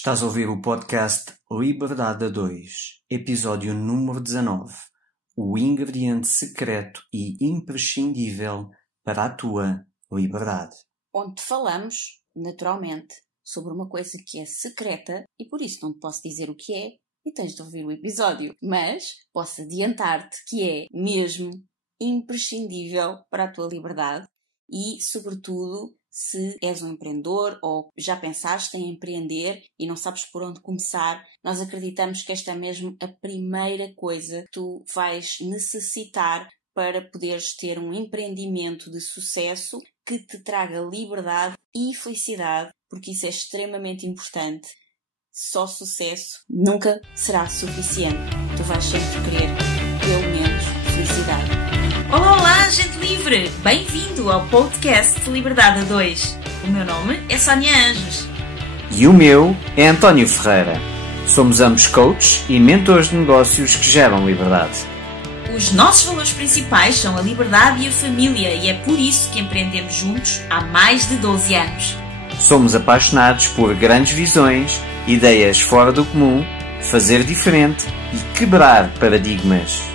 Estás a ouvir o podcast Liberdade a 2, episódio número 19, o ingrediente secreto e imprescindível para a tua liberdade. Onde falamos, naturalmente, sobre uma coisa que é secreta e por isso não te posso dizer o que é e tens de ouvir o episódio. Mas posso adiantar-te que é mesmo imprescindível para a tua liberdade e, sobretudo, se és um empreendedor ou já pensaste em empreender e não sabes por onde começar, nós acreditamos que esta é mesmo a primeira coisa que tu vais necessitar para poderes ter um empreendimento de sucesso que te traga liberdade e felicidade, porque isso é extremamente importante. Só sucesso nunca será suficiente. Tu vais sempre querer, pelo menos, felicidade. Olá, gente livre! Bem-vindo ao podcast Liberdade a 2. O meu nome é Sónia Anjos. E o meu é António Ferreira. Somos ambos coaches e mentores de negócios que geram liberdade. Os nossos valores principais são a liberdade e a família e é por isso que empreendemos juntos há mais de 12 anos. Somos apaixonados por grandes visões, ideias fora do comum, fazer diferente e quebrar paradigmas.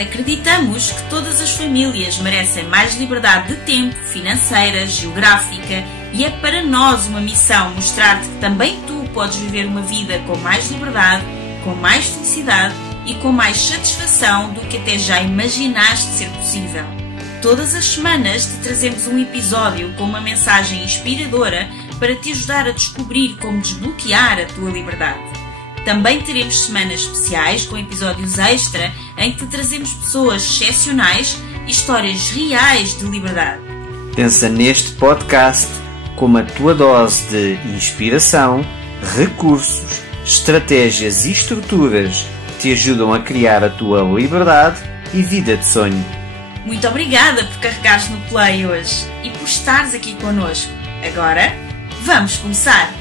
Acreditamos que todas as famílias merecem mais liberdade de tempo, financeira, geográfica e é para nós uma missão mostrar-te que também tu podes viver uma vida com mais liberdade, com mais felicidade e com mais satisfação do que até já imaginaste ser possível. Todas as semanas te trazemos um episódio com uma mensagem inspiradora para te ajudar a descobrir como desbloquear a tua liberdade. Também teremos semanas especiais com episódios extra em que te trazemos pessoas excepcionais e histórias reais de liberdade. Pensa neste podcast como a tua dose de inspiração, recursos, estratégias e estruturas que te ajudam a criar a tua liberdade e vida de sonho. Muito obrigada por carregares no play hoje e por estares aqui connosco. Agora, vamos começar!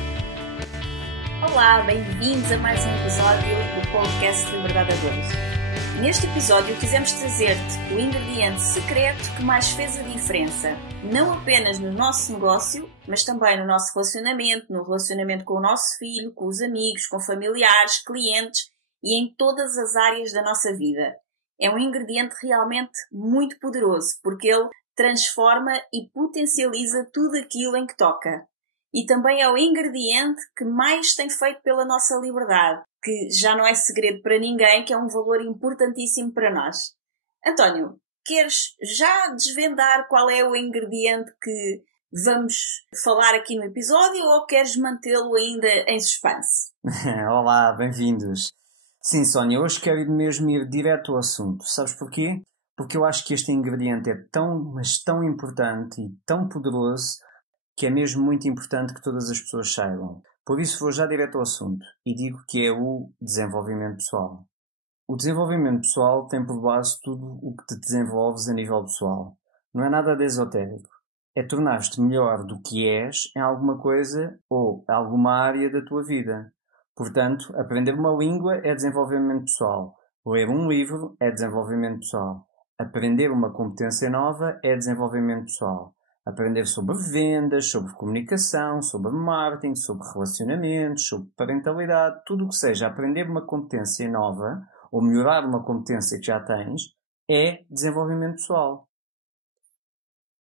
Olá, bem-vindos a mais um episódio do podcast Liberdade a 2. Neste episódio quisemos trazer-te o ingrediente secreto que mais fez a diferença, não apenas no nosso negócio, mas também no nosso relacionamento, no relacionamento com o nosso filho, com os amigos, com familiares, clientes e em todas as áreas da nossa vida. É um ingrediente realmente muito poderoso, porque ele transforma e potencializa tudo aquilo em que toca. E também é o ingrediente que mais tem feito pela nossa liberdade, que já não é segredo para ninguém, que é um valor importantíssimo para nós. António, queres já desvendar qual é o ingrediente que vamos falar aqui no episódio ou queres mantê-lo ainda em suspense? Olá, bem-vindos. Sim, Sónia, hoje quero mesmo ir direto ao assunto. Sabes porquê? Porque eu acho que este ingrediente é mas tão importante e tão poderoso que é mesmo muito importante que todas as pessoas saibam. Por isso vou já direto ao assunto e digo que é o desenvolvimento pessoal. O desenvolvimento pessoal tem por base tudo o que te desenvolves a nível pessoal. Não é nada de esotérico. É tornar-te melhor do que és em alguma coisa ou alguma área da tua vida. Portanto, aprender uma língua é desenvolvimento pessoal. Ler um livro é desenvolvimento pessoal. Aprender uma competência nova é desenvolvimento pessoal. Aprender sobre vendas, sobre comunicação, sobre marketing, sobre relacionamentos, sobre parentalidade, tudo o que seja aprender uma competência nova ou melhorar uma competência que já tens é desenvolvimento pessoal.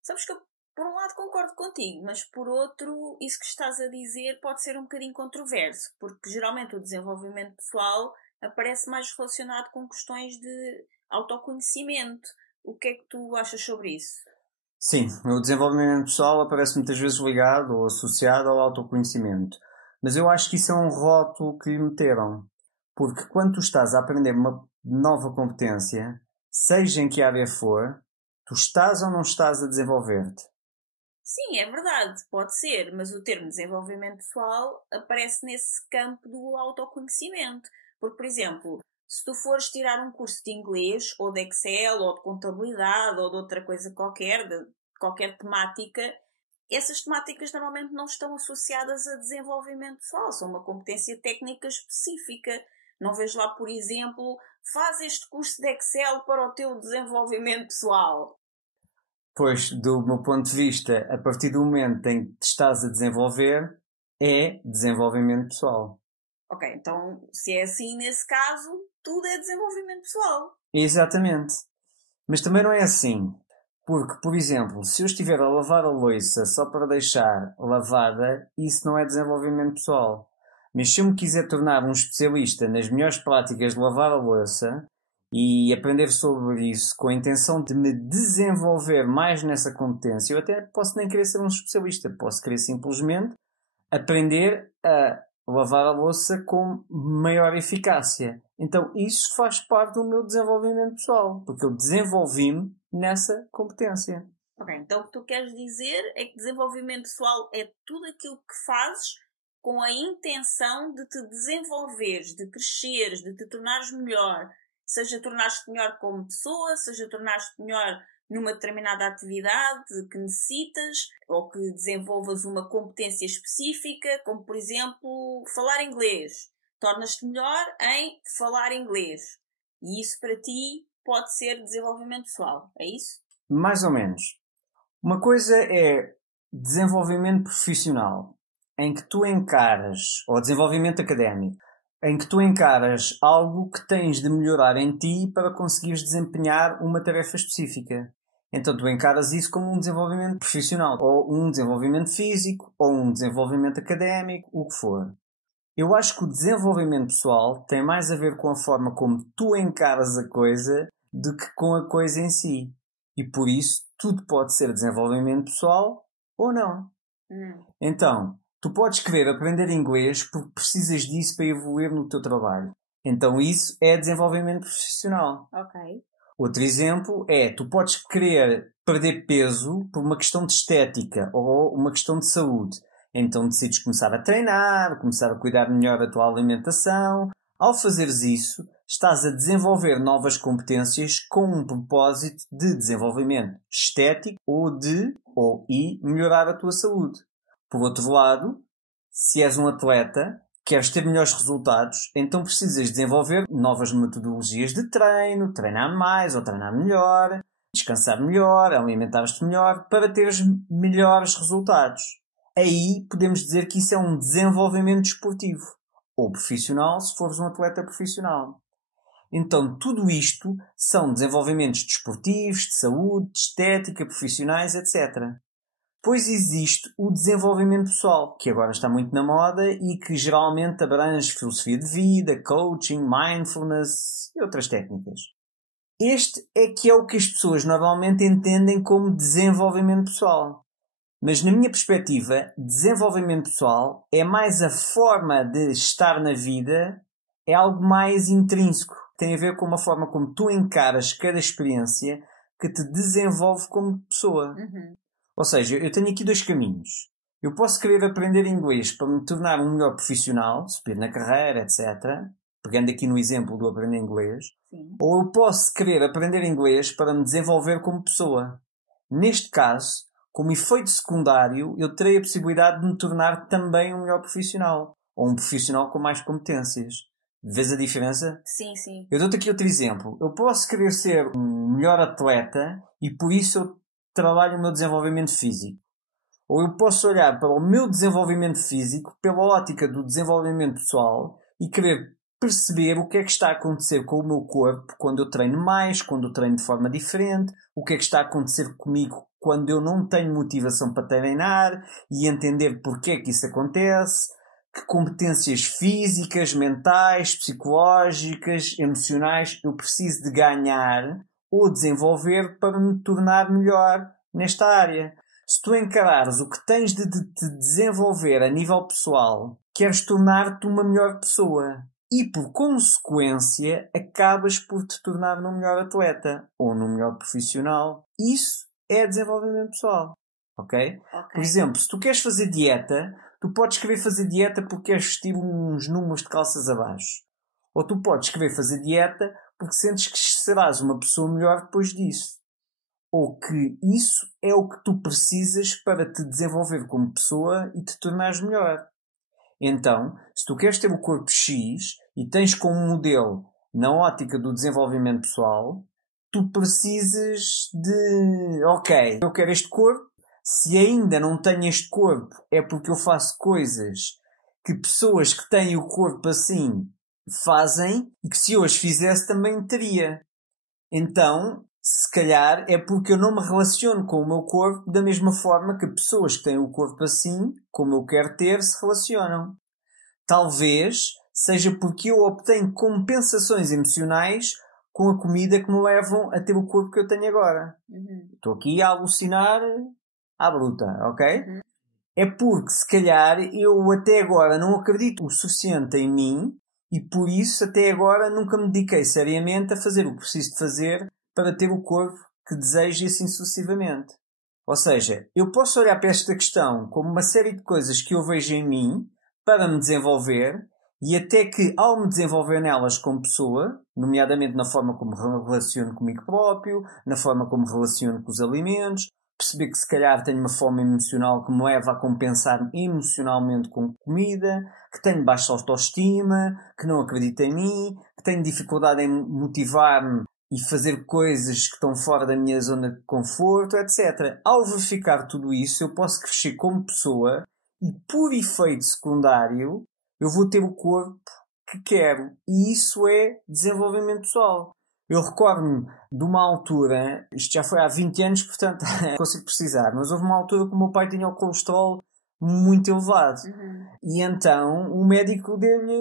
Sabes que eu, por um lado, concordo contigo, mas por outro, isso que estás a dizer pode ser um bocadinho controverso, porque geralmente o desenvolvimento pessoal aparece mais relacionado com questões de autoconhecimento. O que é que tu achas sobre isso? Sim, o desenvolvimento pessoal aparece muitas vezes ligado ou associado ao autoconhecimento. Mas eu acho que isso é um rótulo que lhe meteram. Porque quando tu estás a aprender uma nova competência, seja em que área for, tu estás ou não estás a desenvolver-te? Sim, é verdade, pode ser, mas o termo desenvolvimento pessoal aparece nesse campo do autoconhecimento. Porque, por exemplo, se tu fores tirar um curso de inglês, ou de Excel, ou de contabilidade, ou de outra coisa qualquer, de qualquer temática, essas temáticas normalmente não estão associadas a desenvolvimento pessoal, são uma competência técnica específica. Não vejo lá, por exemplo, faz este curso de Excel para o teu desenvolvimento pessoal. Pois, do meu ponto de vista, a partir do momento em que te estás a desenvolver, é desenvolvimento pessoal. Ok, então se é assim nesse caso, tudo é desenvolvimento pessoal. Exatamente. Mas também não é assim. Porque, por exemplo, se eu estiver a lavar a louça só para deixar lavada, isso não é desenvolvimento pessoal. Mas se eu me quiser tornar um especialista nas melhores práticas de lavar a louça e aprender sobre isso com a intenção de me desenvolver mais nessa competência, eu até posso nem querer ser um especialista. Posso querer simplesmente aprender a lavar a louça com maior eficácia. Então isso faz parte do meu desenvolvimento pessoal, porque eu desenvolvi-me nessa competência. Ok, então o que tu queres dizer é que desenvolvimento pessoal é tudo aquilo que fazes com a intenção de te desenvolveres, de cresceres, de te tornares melhor. Seja tornares-te melhor como pessoa, seja tornares-te melhor numa determinada atividade que necessitas, ou que desenvolvas uma competência específica, como por exemplo, falar inglês. Tornas-te melhor em falar inglês. E isso para ti pode ser desenvolvimento pessoal, é isso? Mais ou menos. Uma coisa é desenvolvimento profissional, em que tu encaras, ou desenvolvimento académico, em que tu encaras algo que tens de melhorar em ti para conseguires desempenhar uma tarefa específica. Então tu encaras isso como um desenvolvimento profissional, ou um desenvolvimento físico, ou um desenvolvimento académico, o que for. Eu acho que o desenvolvimento pessoal tem mais a ver com a forma como tu encaras a coisa do que com a coisa em si. E por isso, tudo pode ser desenvolvimento pessoal ou não. Então, tu podes querer aprender inglês porque precisas disso para evoluir no teu trabalho. Então isso é desenvolvimento profissional. Ok. Outro exemplo é, tu podes querer perder peso por uma questão de estética ou uma questão de saúde. Então decides começar a treinar, começar a cuidar melhor da tua alimentação. Ao fazeres isso, estás a desenvolver novas competências com um propósito de desenvolvimento estético e melhorar a tua saúde. Por outro lado, se és um atleta, queres ter melhores resultados, então precisas desenvolver novas metodologias de treino, treinar mais ou treinar melhor, descansar melhor, alimentar-te melhor, para teres melhores resultados. Aí podemos dizer que isso é um desenvolvimento desportivo, ou profissional, se fores um atleta profissional. Então, tudo isto são desenvolvimentos desportivos, de saúde, de estética, profissionais, etc. Pois existe o desenvolvimento pessoal, que agora está muito na moda e que geralmente abrange filosofia de vida, coaching, mindfulness e outras técnicas. Este é que é o que as pessoas normalmente entendem como desenvolvimento pessoal. Mas na minha perspectiva, desenvolvimento pessoal é mais a forma de estar na vida, é algo mais intrínseco. Tem a ver com uma forma como tu encaras cada experiência que te desenvolve como pessoa. Ou seja, eu tenho aqui dois caminhos. Eu posso querer aprender inglês para me tornar um melhor profissional, subir na carreira, etc. Pegando aqui no exemplo do aprender inglês. Sim. Ou eu posso querer aprender inglês para me desenvolver como pessoa. Neste caso, como efeito secundário, eu terei a possibilidade de me tornar também um melhor profissional. Ou um profissional com mais competências. Vês a diferença? Sim, sim. Eu dou-te aqui outro exemplo. Eu posso querer ser um melhor atleta e por isso eu trabalho o meu desenvolvimento físico. Ou eu posso olhar para o meu desenvolvimento físico pela ótica do desenvolvimento pessoal e querer perceber o que é que está a acontecer com o meu corpo quando eu treino mais, quando eu treino de forma diferente, o que é que está a acontecer comigo quando eu não tenho motivação para treinar e entender porque é que isso acontece, que competências físicas, mentais, psicológicas, emocionais eu preciso de ganhar ou desenvolver para me tornar melhor nesta área. Se tu encarares o que tens de te desenvolver a nível pessoal, queres tornar-te uma melhor pessoa. E, por consequência, acabas por te tornar num melhor atleta ou num melhor profissional. Isso é desenvolvimento pessoal. Ok? Por exemplo, se tu queres fazer dieta, tu podes querer fazer dieta porque queres vestir uns números de calças abaixo. Ou tu podes querer fazer dieta porque sentes que serás uma pessoa melhor depois disso. Ou que isso é o que tu precisas para te desenvolver como pessoa e te tornares melhor. Então, se tu queres ter o corpo X e tens como modelo na ótica do desenvolvimento pessoal, tu precisas de... Ok, eu quero este corpo. Se ainda não tenho este corpo, é porque eu faço coisas que pessoas que têm o corpo assim fazem e que se eu as fizesse também teria. Então, se calhar é porque eu não me relaciono com o meu corpo da mesma forma que pessoas que têm o corpo assim, como eu quero ter, se relacionam. Talvez seja porque eu obtenho compensações emocionais com a comida que me levam a ter o corpo que eu tenho agora. Estou aqui a alucinar à bruta, ok? É porque, se calhar, eu até agora não acredito o suficiente em mim e por isso até agora nunca me dediquei seriamente a fazer o que preciso de fazer para ter o corpo que desejo e assim sucessivamente. Ou seja, eu posso olhar para esta questão como uma série de coisas que eu vejo em mim para me desenvolver e até que, ao me desenvolver nelas como pessoa, nomeadamente na forma como me relaciono comigo próprio, na forma como me relaciono com os alimentos, perceber que se calhar tenho uma fome emocional que me leva a compensar emocionalmente com comida, que tenho baixa autoestima, que não acredito em mim, que tenho dificuldade em motivar-me e fazer coisas que estão fora da minha zona de conforto, etc. Ao verificar tudo isso, eu posso crescer como pessoa e, por efeito secundário, eu vou ter o corpo que quero. E isso é desenvolvimento pessoal. Eu recordo-me de uma altura, isto já foi há 20 anos, portanto consigo precisar, mas houve uma altura que o meu pai tinha o colesterol muito elevado. E então o médico deu-lhe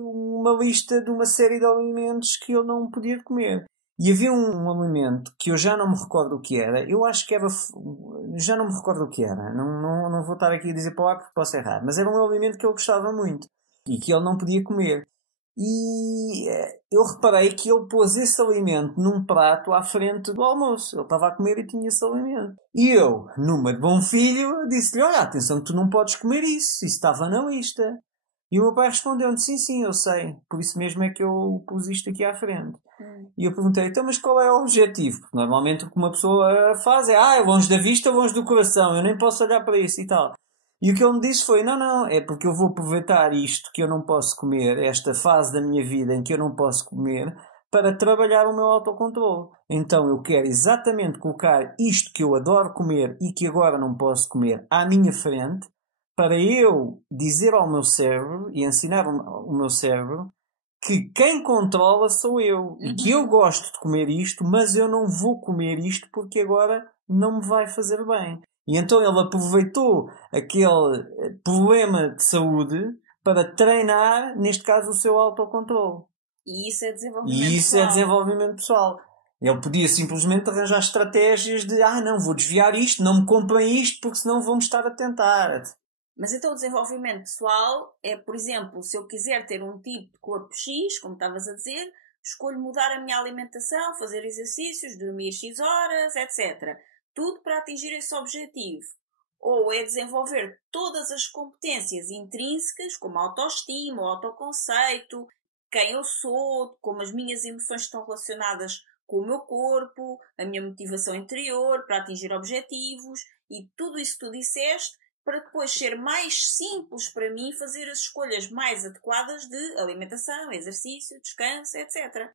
uma lista de uma série de alimentos que ele não podia comer. E havia um alimento que eu já não me recordo o que era. Eu acho que era... Já não me recordo o que era. Não vou estar aqui a dizer para lá porque posso errar. Mas era um alimento que ele gostava muito. E que ele não podia comer. E eu reparei que ele pôs esse alimento num prato à frente do almoço. Ele estava a comer e tinha esse alimento. E eu, numa de bom filho, disse-lhe: olha, atenção que tu não podes comer isso. Isso estava na lista. E o meu pai respondeu-me: sim, eu sei. Por isso mesmo é que eu pus isto aqui à frente. E eu perguntei: então, mas qual é o objetivo? Porque normalmente o que uma pessoa faz é longe da vista, longe do coração. Eu nem posso olhar para isso e tal. E o que ele me disse foi: não, é porque eu vou aproveitar isto que eu não posso comer, esta fase da minha vida em que eu não posso comer, para trabalhar o meu autocontrole. Então eu quero exatamente colocar isto que eu adoro comer e que agora não posso comer à minha frente, para eu dizer ao meu cérebro e ensinar o meu cérebro que quem controla sou eu. E que eu gosto de comer isto, mas eu não vou comer isto porque agora não me vai fazer bem. E então ele aproveitou aquele problema de saúde para treinar, neste caso, o seu autocontrole. E isso é desenvolvimento pessoal. Ele podia simplesmente arranjar estratégias de não, vou desviar isto, não me comprem isto porque senão vão-me estar a tentar. Mas então o desenvolvimento pessoal é, por exemplo, se eu quiser ter um tipo de corpo X, como estavas a dizer, escolho mudar a minha alimentação, fazer exercícios, dormir X horas, etc. Tudo para atingir esse objetivo. Ou é desenvolver todas as competências intrínsecas, como a autoestima, o autoconceito, quem eu sou, como as minhas emoções estão relacionadas com o meu corpo, a minha motivação interior para atingir objetivos e tudo isso que tu disseste, para depois ser mais simples para mim fazer as escolhas mais adequadas de alimentação, exercício, descanso, etc.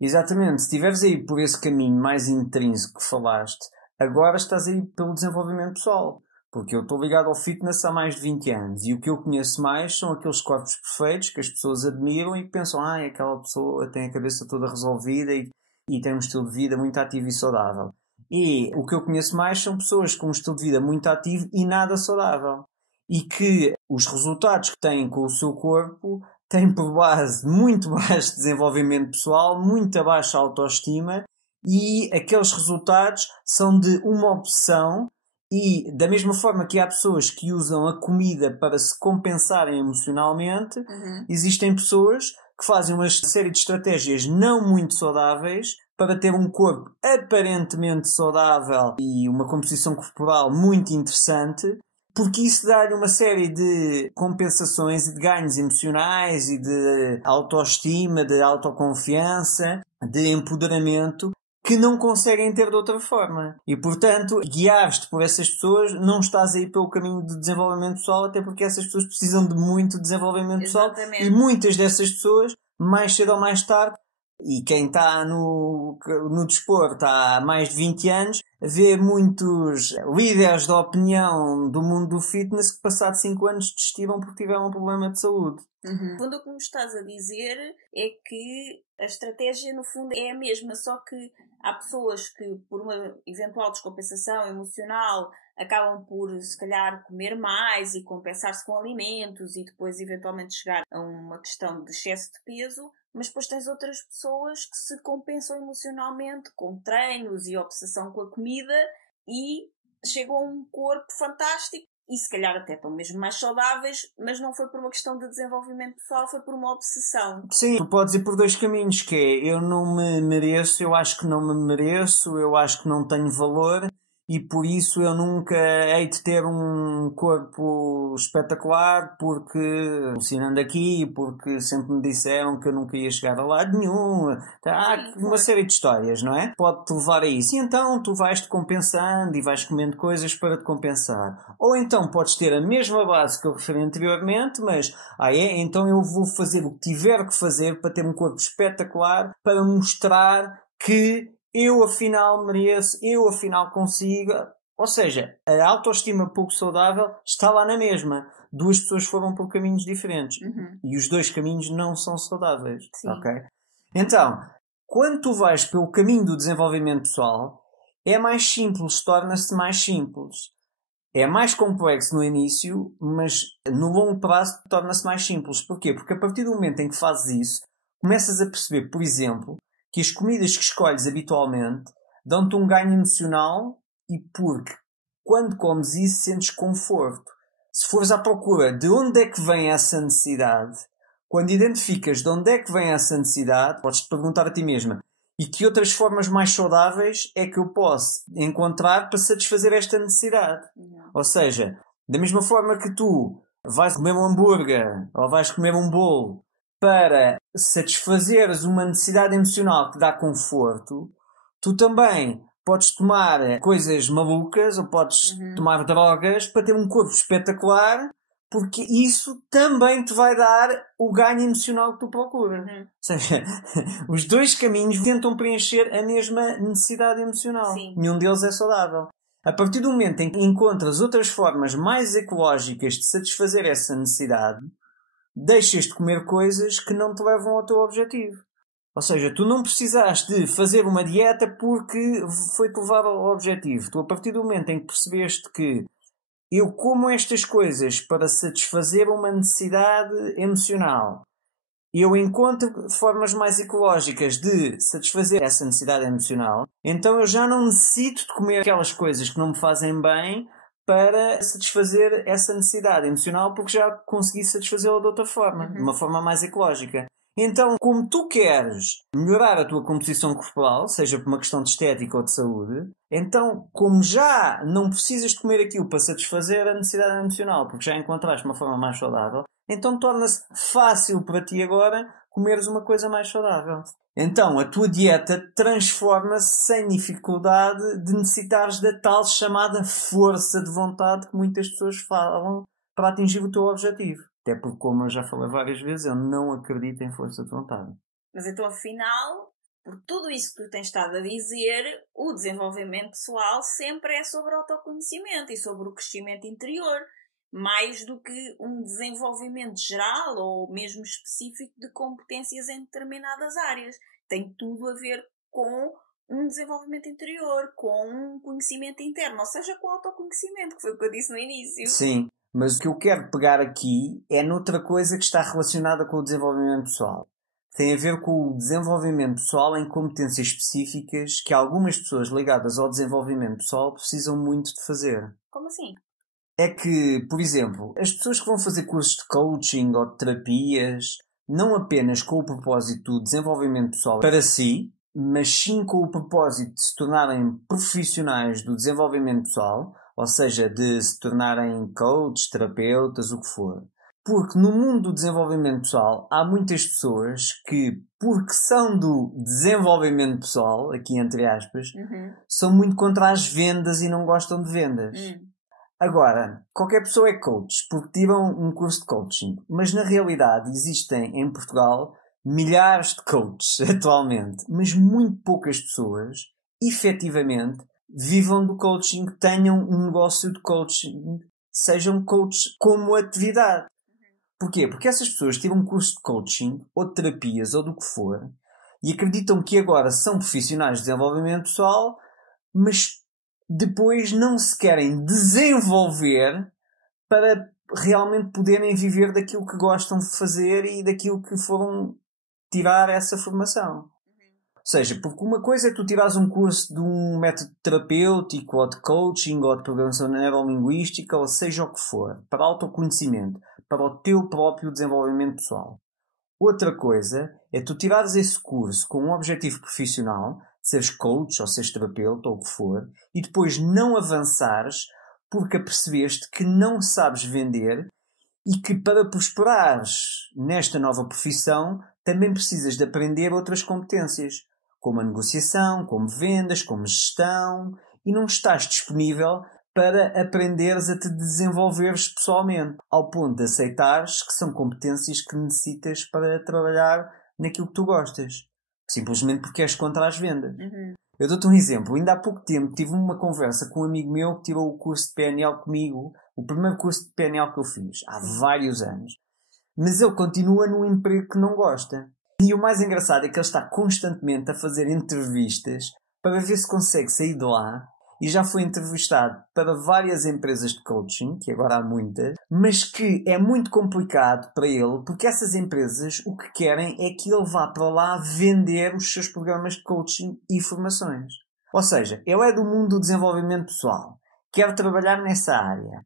Exatamente. Se estiveres aí por esse caminho mais intrínseco que falaste, agora estás aí pelo desenvolvimento pessoal. Porque eu estou ligado ao fitness há mais de 20 anos e o que eu conheço mais são aqueles corpos perfeitos que as pessoas admiram e que pensam: aquela pessoa tem a cabeça toda resolvida e tem um estilo de vida muito ativo e saudável. E o que eu conheço mais são pessoas com um estilo de vida muito ativo e nada saudável. E que os resultados que têm com o seu corpo têm por base muito baixo desenvolvimento pessoal, muito baixa autoestima, e aqueles resultados são de uma obsessão. E da mesma forma que há pessoas que usam a comida para se compensarem emocionalmente, existem pessoas que fazem uma série de estratégias não muito saudáveis para ter um corpo aparentemente saudável e uma composição corporal muito interessante, porque isso dá-lhe uma série de compensações e de ganhos emocionais e de autoestima, de autoconfiança, de empoderamento, que não conseguem ter de outra forma. E, portanto, guiares-te por essas pessoas, não estás aí pelo caminho de desenvolvimento pessoal, até porque essas pessoas precisam de muito desenvolvimento pessoal. E muitas dessas pessoas, mais cedo ou mais tarde, e quem está no desporto há mais de 20 anos, ver muitos líderes da opinião do mundo do fitness que passado 5 anos desistiram porque tiveram um problema de saúde. No fundo, o que me estás a dizer é que a estratégia, no fundo, é a mesma, só que há pessoas que, por uma eventual descompensação emocional, acabam por, se calhar, comer mais e compensar-se com alimentos e depois, eventualmente, chegar a uma questão de excesso de peso. Mas depois tens outras pessoas que se compensam emocionalmente com treinos e obsessão com a comida e chegam a um corpo fantástico. E se calhar até estão mesmo mais saudáveis, mas não foi por uma questão de desenvolvimento pessoal, foi por uma obsessão. Sim, tu podes ir por 2 caminhos, que é eu não me mereço, eu acho que não me mereço, eu acho que não tenho valor e por isso eu nunca hei de ter um corpo espetacular porque alucinando aqui, porque sempre me disseram que eu nunca ia chegar a lado nenhum. Há uma série de histórias, não é? Pode-te levar a isso. E então tu vais-te compensando e vais comendo coisas para te compensar. Ou então podes ter a mesma base que eu referi anteriormente, mas então eu vou fazer o que tiver que fazer para ter um corpo espetacular, para mostrar que eu afinal mereço, eu afinal consigo. Ou seja, a autoestima pouco saudável está lá na mesma. 2 pessoas foram por caminhos diferentes. E os 2 caminhos não são saudáveis. Sim. Ok? Então, quando tu vais pelo caminho do desenvolvimento pessoal, é mais simples, torna-se mais simples. É mais complexo no início, mas no longo prazo torna-se mais simples. Porquê? Porque a partir do momento em que fazes isso, começas a perceber, por exemplo, que as comidas que escolhes habitualmente dão-te um ganho emocional e porque quando comes isso sentes conforto. Se fores à procura de onde é que vem essa necessidade, quando identificas de onde é que vem essa necessidade, podes-te perguntar a ti mesma e que outras formas mais saudáveis é que eu posso encontrar para satisfazer esta necessidade. Ou seja, da mesma forma que tu vais comer um hambúrguer ou vais comer um bolo para satisfazeres uma necessidade emocional que dá conforto, tu também podes tomar coisas malucas ou podes tomar drogas para ter um corpo espetacular, porque isso também te vai dar o ganho emocional que tu procuras. Ou seja, os 2 caminhos tentam preencher a mesma necessidade emocional. Sim. Nenhum deles é saudável. A partir do momento em que encontras outras formas mais ecológicas de satisfazer essa necessidade, deixas de comer coisas que não te levam ao teu objetivo. Ou seja, tu não precisaste de fazer uma dieta porque foi-te levar ao objetivo. Tu, a partir do momento em que percebeste que eu como estas coisas para satisfazer uma necessidade emocional, eu encontro formas mais ecológicas de satisfazer essa necessidade emocional, então eu já não necessito de comer aquelas coisas que não me fazem bem para satisfazer essa necessidade emocional porque já consegui satisfazê-la de outra forma, de uma forma mais ecológica. Então, como tu queres melhorar a tua composição corporal, seja por uma questão de estética ou de saúde, então, como já não precisas de comer aquilo para satisfazer a necessidade emocional, porque já encontraste uma forma mais saudável, então torna-se fácil para ti agora comeres uma coisa mais saudável. Então, a tua dieta transforma-se sem dificuldade de necessitares da tal chamada força de vontade que muitas pessoas falam para atingir o teu objetivo. Até porque, como eu já falei várias vezes, eu não acredito em força de vontade. Mas então, afinal, por tudo isso que tu tens estado a dizer, o desenvolvimento pessoal sempre é sobre autoconhecimento e sobre o crescimento interior, mais do que um desenvolvimento geral ou mesmo específico de competências em determinadas áreas. Tem tudo a ver com um desenvolvimento interior, com um conhecimento interno, ou seja, com o autoconhecimento, que foi o que eu disse no início. Sim, mas o que eu quero pegar aqui é noutra coisa que está relacionada com o desenvolvimento pessoal. Tem a ver com o desenvolvimento pessoal em competências específicas que algumas pessoas ligadas ao desenvolvimento pessoal precisam muito de fazer. Como assim? É que, por exemplo, as pessoas que vão fazer cursos de coaching ou de terapias, não apenas com o propósito do desenvolvimento pessoal para si, mas sim com o propósito de se tornarem profissionais do desenvolvimento pessoal, ou seja, de se tornarem coaches, terapeutas, o que for. Porque no mundo do desenvolvimento pessoal há muitas pessoas que, porque são do desenvolvimento pessoal, aqui entre aspas, são muito contra as vendas e não gostam de vendas. Agora, qualquer pessoa é coach porque tiram um curso de coaching, mas na realidade existem em Portugal milhares de coaches atualmente, mas muito poucas pessoas, efetivamente, vivam do coaching, tenham um negócio de coaching, sejam coaches como atividade. Porquê? Porque essas pessoas tiram um curso de coaching, ou de terapias, ou do que for, e acreditam que agora são profissionais de desenvolvimento pessoal, mas depois não se querem desenvolver para realmente poderem viver daquilo que gostam de fazer e daquilo que foram tirar essa formação. Ou seja, porque uma coisa é tu tirares um curso de um método terapêutico, ou de coaching, ou de programação neurolinguística, ou seja o que for, para autoconhecimento, para o teu próprio desenvolvimento pessoal. Outra coisa é tu tirares esse curso com um objetivo profissional, seres coach ou seres terapeuta ou o que for, e depois não avançares porque apercebeste que não sabes vender e que para prosperares nesta nova profissão também precisas de aprender outras competências, como a negociação, como vendas, como gestão, e não estás disponível para aprenderes a te desenvolveres pessoalmente, ao ponto de aceitares que são competências que necessitas para trabalhar naquilo que tu gostas. Simplesmente porque és contra as vendas. Eu dou-te um exemplo. Ainda há pouco tempo tive uma conversa com um amigo meu que tirou o curso de PNL comigo, o primeiro curso de PNL que eu fiz, há vários anos. Mas ele continua num emprego que não gosta. E o mais engraçado é que ele está constantemente a fazer entrevistas para ver se consegue sair de lá, e já foi entrevistado para várias empresas de coaching, que agora há muitas, mas que é muito complicado para ele, porque essas empresas o que querem é que ele vá para lá vender os seus programas de coaching e formações. Ou seja, ele é do mundo do desenvolvimento pessoal, quer trabalhar nessa área,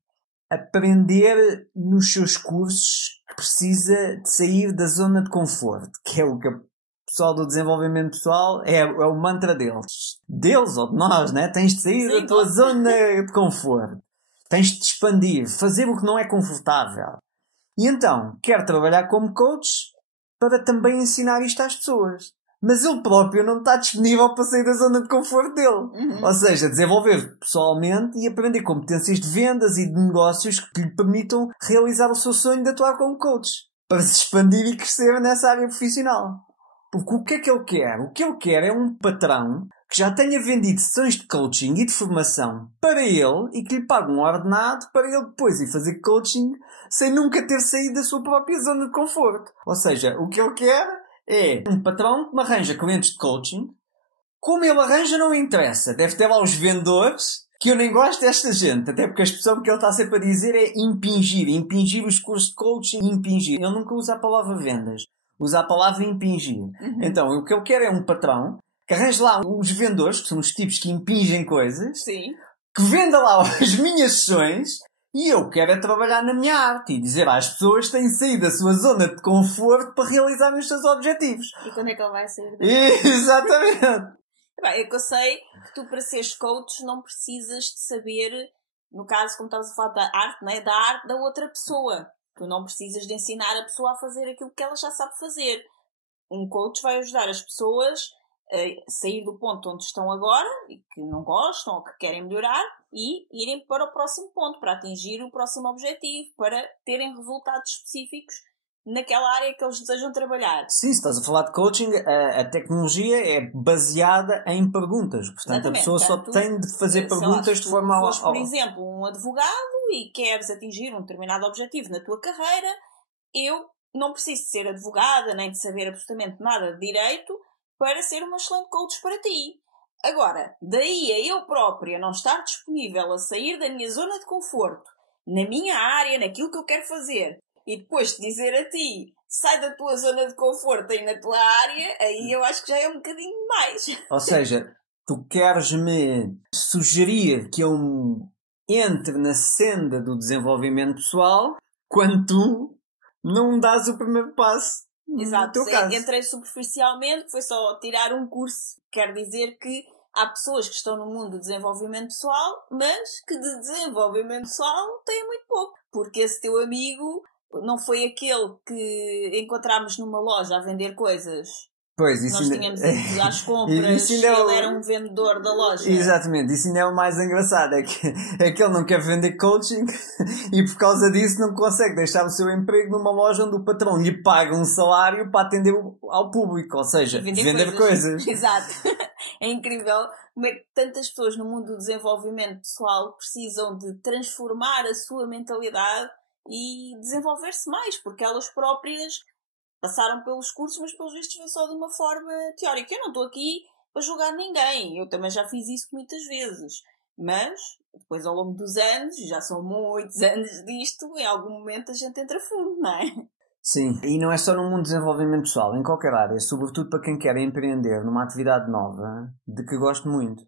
aprender nos seus cursos que precisa de sair da zona de conforto, que é o que o pessoal do desenvolvimento pessoal é o mantra deles. Deles ou de nós, né? Tens de sair da tua zona de conforto. Tens de te expandir, fazer o que não é confortável. E então, quer trabalhar como coach para também ensinar isto às pessoas. Mas ele próprio não está disponível para sair da zona de conforto dele. Ou seja, desenvolver pessoalmente e aprender competências de vendas e de negócios que lhe permitam realizar o seu sonho de atuar como coach. Para se expandir e crescer nessa área profissional. Porque o que é que ele quer? O que ele quer é um patrão que já tenha vendido sessões de coaching e de formação para ele e que lhe pague um ordenado para ele depois ir fazer coaching sem nunca ter saído da sua própria zona de conforto. Ou seja, o que ele quer é um patrão que me arranja clientes de coaching. Como ele arranja não interessa. Deve ter lá os vendedores, que eu nem gosto desta gente. Até porque a expressão que ele está sempre a dizer é impingir. Impingir os cursos de coaching. Impingir. Ele nunca usa a palavra vendas. Usa a palavra impingir. Então, o que eu quero é um patrão que arranje lá os vendedores, que são os tipos que impingem coisas, Sim. que venda lá as minhas sessões, e eu quero é trabalhar na minha arte e dizer às pessoas que têm de sair da sua zona de conforto para realizarem os seus objetivos. E quando é que ele vai sair? Exatamente. Bem, é que eu sei que tu, para seres coach, não precisas de saber, no caso, como estás a falar da arte, não é? Da arte da outra pessoa. Tu não precisas de ensinar a pessoa a fazer aquilo que ela já sabe fazer. Um coach vai ajudar as pessoas a sair do ponto onde estão agora e que não gostam ou que querem melhorar e irem para o próximo ponto, para atingir o próximo objetivo, para terem resultados específicos naquela área que eles desejam trabalhar. Sim, se estás a falar de coaching, a tecnologia é baseada em perguntas. Portanto, a pessoa só tem de fazer perguntas de forma... Se fores, por exemplo, um advogado e queres atingir um determinado objetivo na tua carreira, eu não preciso de ser advogada, nem de saber absolutamente nada de direito para ser uma excelente coach para ti. Agora, daí a eu própria não estar disponível a sair da minha zona de conforto, na minha área, naquilo que eu quero fazer, e depois te dizer a ti, sai da tua zona de conforto aí na tua área, aí eu acho que já é um bocadinho demais. Ou seja, tu queres-me sugerir que eu entre na senda do desenvolvimento pessoal quando tu não dás o primeiro passo. Exato, entrei superficialmente, foi só tirar um curso. Quer dizer que há pessoas que estão no mundo do desenvolvimento pessoal, mas que de desenvolvimento pessoal têm muito pouco. Porque esse teu amigo não foi aquele que encontramos numa loja a vender coisas. Pois, isso nós tínhamos ido às compras, ele era um vendedor da loja. Exatamente, isso ainda é o mais engraçado, é que ele não quer vender coaching e por causa disso não consegue deixar o seu emprego numa loja onde o patrão lhe paga um salário para atender ao público, ou seja, vender coisas. Exato. É incrível como é que tantas pessoas no mundo do desenvolvimento pessoal precisam de transformar a sua mentalidade e desenvolver-se mais, porque elas próprias passaram pelos cursos, mas pelos vistos foi só de uma forma teórica. Eu não estou aqui para julgar ninguém, eu também já fiz isso muitas vezes, mas depois ao longo dos anos, já são muitos anos disto, em algum momento a gente entra fundo, não é? Sim, e não é só no mundo do desenvolvimento pessoal, em qualquer área, sobretudo para quem quer empreender numa atividade nova, de que gosto muito.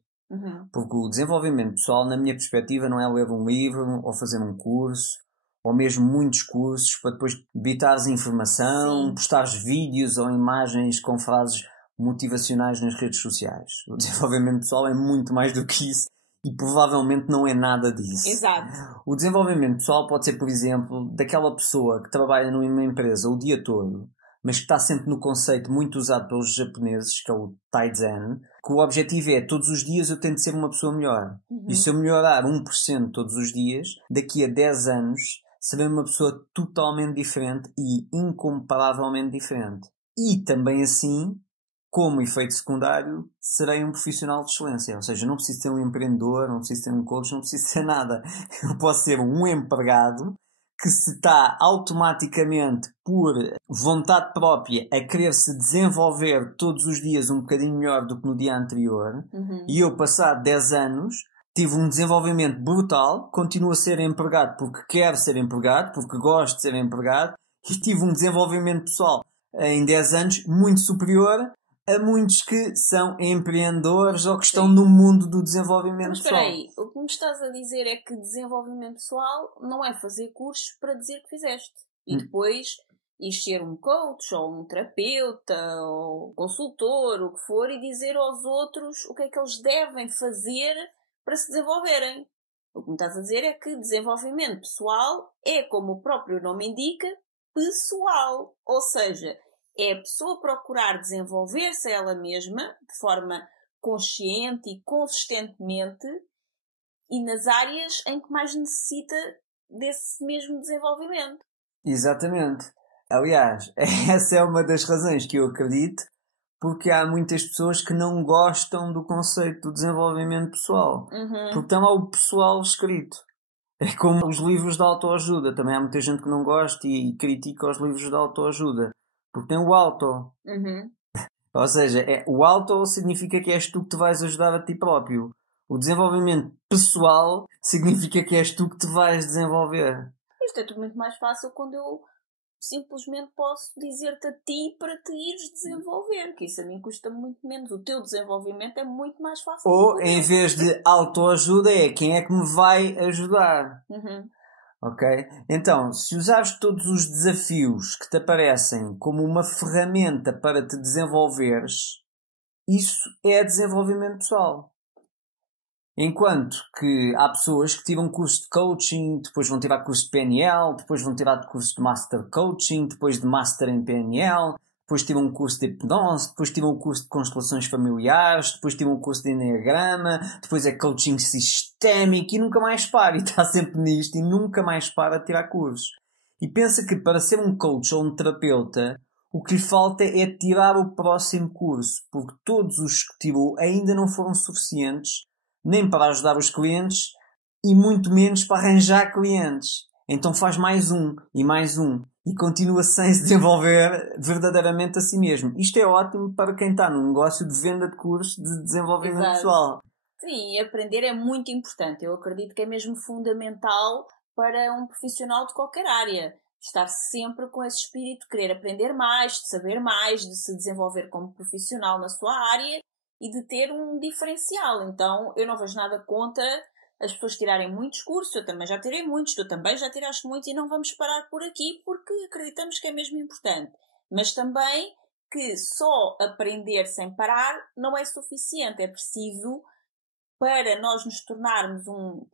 Porque o desenvolvimento pessoal, na minha perspectiva, não é ler um livro ou fazer um curso, ou mesmo muitos cursos para depois debitares informação, Sim. postares vídeos ou imagens com frases motivacionais nas redes sociais. O desenvolvimento pessoal é muito mais do que isso e provavelmente não é nada disso. Exato. O desenvolvimento pessoal pode ser, por exemplo, daquela pessoa que trabalha numa empresa o dia todo, mas que está sempre no conceito muito usado pelos japoneses, que é o Kaizen, que o objetivo é, todos os dias eu tento ser uma pessoa melhor. E se eu melhorar 1% todos os dias, daqui a 10 anos, serei uma pessoa totalmente diferente e incomparavelmente diferente. E também assim, como efeito secundário, serei um profissional de excelência. Ou seja, não preciso ser um empreendedor, não preciso ser um coach, não preciso ser nada. Eu posso ser um empregado que se está automaticamente, por vontade própria, a querer se desenvolver todos os dias um bocadinho melhor do que no dia anterior. E eu, passado 10 anos, tive um desenvolvimento brutal, continuo a ser empregado porque quero ser empregado, porque gosto de ser empregado, e tive um desenvolvimento pessoal em 10 anos muito superior a muitos que são empreendedores ou que estão no mundo do desenvolvimento Mas espera pessoal. aí, o que me estás a dizer é que desenvolvimento pessoal não é fazer cursos para dizer que fizeste. E depois ires ser um coach, ou um terapeuta, ou consultor, o que for, e dizer aos outros o que é que eles devem fazer para se desenvolverem. O que me estás a dizer é que desenvolvimento pessoal é, como o próprio nome indica, pessoal. Ou seja, é a pessoa procurar desenvolver-se a ela mesma de forma consciente e consistentemente e nas áreas em que mais necessita desse mesmo desenvolvimento. Exatamente. Aliás, essa é uma das razões que eu acredito, porque há muitas pessoas que não gostam do conceito do desenvolvimento pessoal. Porque tem lá o pessoal escrito. É como os livros de autoajuda. Também há muita gente que não gosta e critica os livros de autoajuda. Porque tem o auto. Ou seja, o auto significa que és tu que te vais ajudar a ti próprio. O desenvolvimento pessoal significa que és tu que te vais desenvolver. Isto é tudo muito mais fácil quando eu simplesmente posso dizer-te a ti para te ires desenvolver, que isso a mim custa muito menos. O teu desenvolvimento é muito mais fácil. Ou, em vez de autoajuda, é quem é que me vai ajudar. Ok? Então, se usares todos os desafios que te aparecem como uma ferramenta para te desenvolveres, isso é desenvolvimento pessoal. Enquanto que há pessoas que tiram curso de coaching, depois vão tirar curso de PNL, depois vão tirar curso de Master Coaching, depois de Master em PNL, depois tiram um curso de hipnose, depois tiram um curso de constelações familiares, depois tiram um curso de enneagrama, depois é coaching sistémico e nunca mais para. E está sempre nisto e nunca mais para de tirar cursos. E pensa que para ser um coach ou um terapeuta, o que lhe falta é tirar o próximo curso, porque todos os que tirou ainda não foram suficientes nem para ajudar os clientes e muito menos para arranjar clientes. Então faz mais um e continua sem se desenvolver verdadeiramente a si mesmo. Isto é ótimo para quem está no negócio de venda de cursos de desenvolvimento pessoal. Sim, aprender é muito importante. Eu acredito que é mesmo fundamental para um profissional de qualquer área. Estar sempre com esse espírito de querer aprender mais, de saber mais, de se desenvolver como profissional na sua área e de ter um diferencial. Então, eu não vejo nada contra as pessoas tirarem muitos cursos. Eu também já tirei muitos, tu também já tiraste muitos e não vamos parar por aqui porque acreditamos que é mesmo importante. Mas também que só aprender sem parar não é suficiente. É preciso, para nós nos tornarmos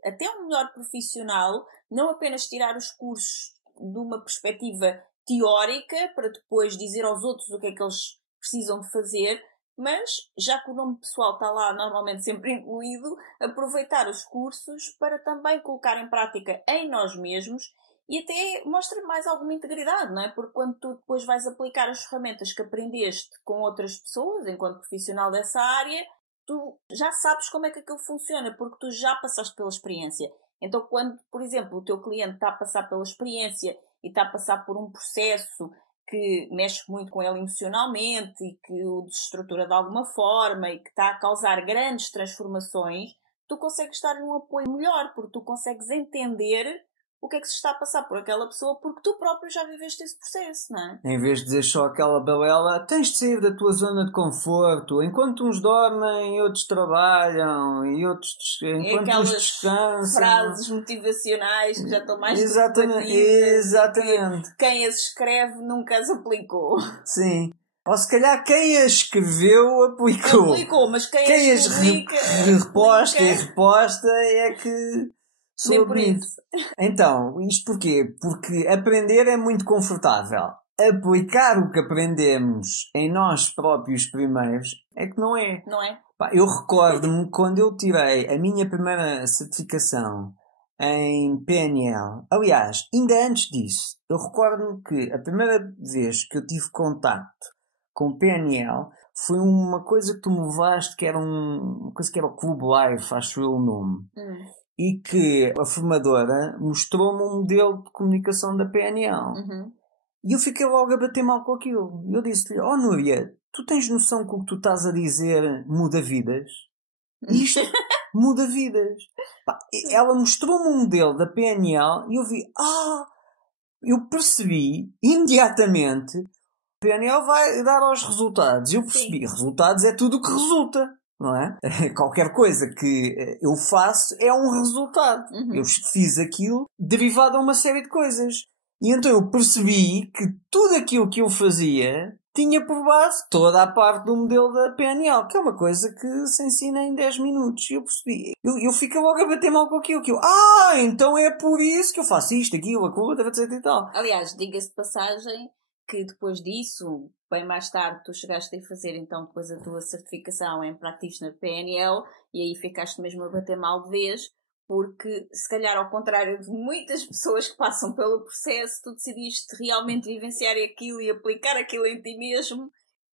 até um melhor profissional, não apenas tirar os cursos de uma perspectiva teórica para depois dizer aos outros o que é que eles precisam de fazer, mas, já que o nome pessoal está lá normalmente sempre incluído, aproveitar os cursos para também colocar em prática em nós mesmos e até mostra mais alguma integridade, não é? Porque quando tu depois vais aplicar as ferramentas que aprendeste com outras pessoas, enquanto profissional dessa área, tu já sabes como é que aquilo funciona, porque tu já passaste pela experiência. Então, quando, por exemplo, o teu cliente está a passar pela experiência e está a passar por um processo que mexe muito com ele emocionalmente e que o desestrutura de alguma forma e que está a causar grandes transformações, tu consegues dar um apoio melhor, porque tu consegues entender o que é que se está a passar por aquela pessoa, porque tu próprio já viveste esse processo, não é? Em vez de dizer só aquela balela, tens de sair da tua zona de conforto. Enquanto uns dormem, outros trabalham, e outros enquanto uns descansam. Frases motivacionais que já estão mais Exatamente. Quem as escreve nunca as aplicou. Sim. Ou se calhar quem as escreveu aplicou. Mas quem as reposta e reposta é que... Nem por isso. Então, isto porquê? Porque aprender é muito confortável. Aplicar o que aprendemos em nós próprios primeiros é que não é. Não é? Eu recordo-me quando eu tirei a minha primeira certificação em PNL. Aliás, ainda antes disso, eu recordo-me que a primeira vez que eu tive contacto com PNL foi uma coisa que tu me levaste, que era uma coisa que era o Clube Life, acho eu o nome. E que a formadora mostrou-me um modelo de comunicação da PNL. E eu fiquei logo a bater mal com aquilo. E eu disse-lhe, Núria, tu tens noção que o que tu estás a dizer muda vidas? Isto muda vidas. Ela mostrou-me um modelo da PNL e eu vi, eu percebi imediatamente, a PNL vai dar aos resultados. Eu percebi, resultados é tudo o que resulta. Não é? Qualquer coisa que eu faço é um resultado. Eu fiz aquilo derivado a uma série de coisas. E então eu percebi que tudo aquilo que eu fazia tinha por base toda a parte do modelo da PNL, que é uma coisa que se ensina em 10 minutos. E eu percebi. Eu fico logo a bater mal com aquilo. Então é por isso que eu faço isto, aquilo, etc e tal. Aliás, diga-se de passagem que depois disso, bem mais tarde, tu chegaste a fazer então depois a tua certificação em Practitioner PNL e aí ficaste mesmo a bater mal de vez, porque se calhar ao contrário de muitas pessoas que passam pelo processo, tu decidiste realmente vivenciar aquilo e aplicar aquilo em ti mesmo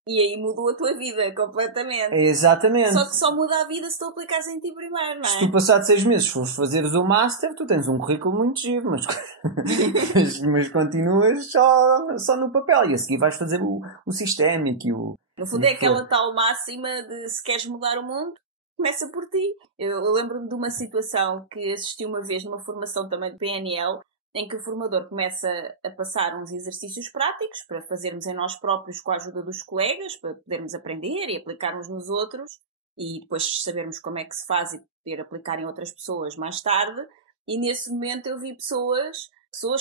e aí mudou a tua vida completamente. Exatamente. Só que só muda a vida se tu aplicares em ti primeiro, não é? Se tu passado 6 meses fores fazeres o Master, tu tens um currículo muito giro, mas continuas só no papel e a seguir vais fazer o sistémico e o... No fundo é aquela tal máxima de se queres mudar o mundo, começa por ti. Eu lembro-me de uma situação que assisti uma vez numa formação também de PNL, em que o formador começa a passar uns exercícios práticos para fazermos em nós próprios com a ajuda dos colegas, para podermos aprender e aplicar uns nos outros e depois sabermos como é que se faz e poder aplicar em outras pessoas mais tarde. E nesse momento eu vi pessoas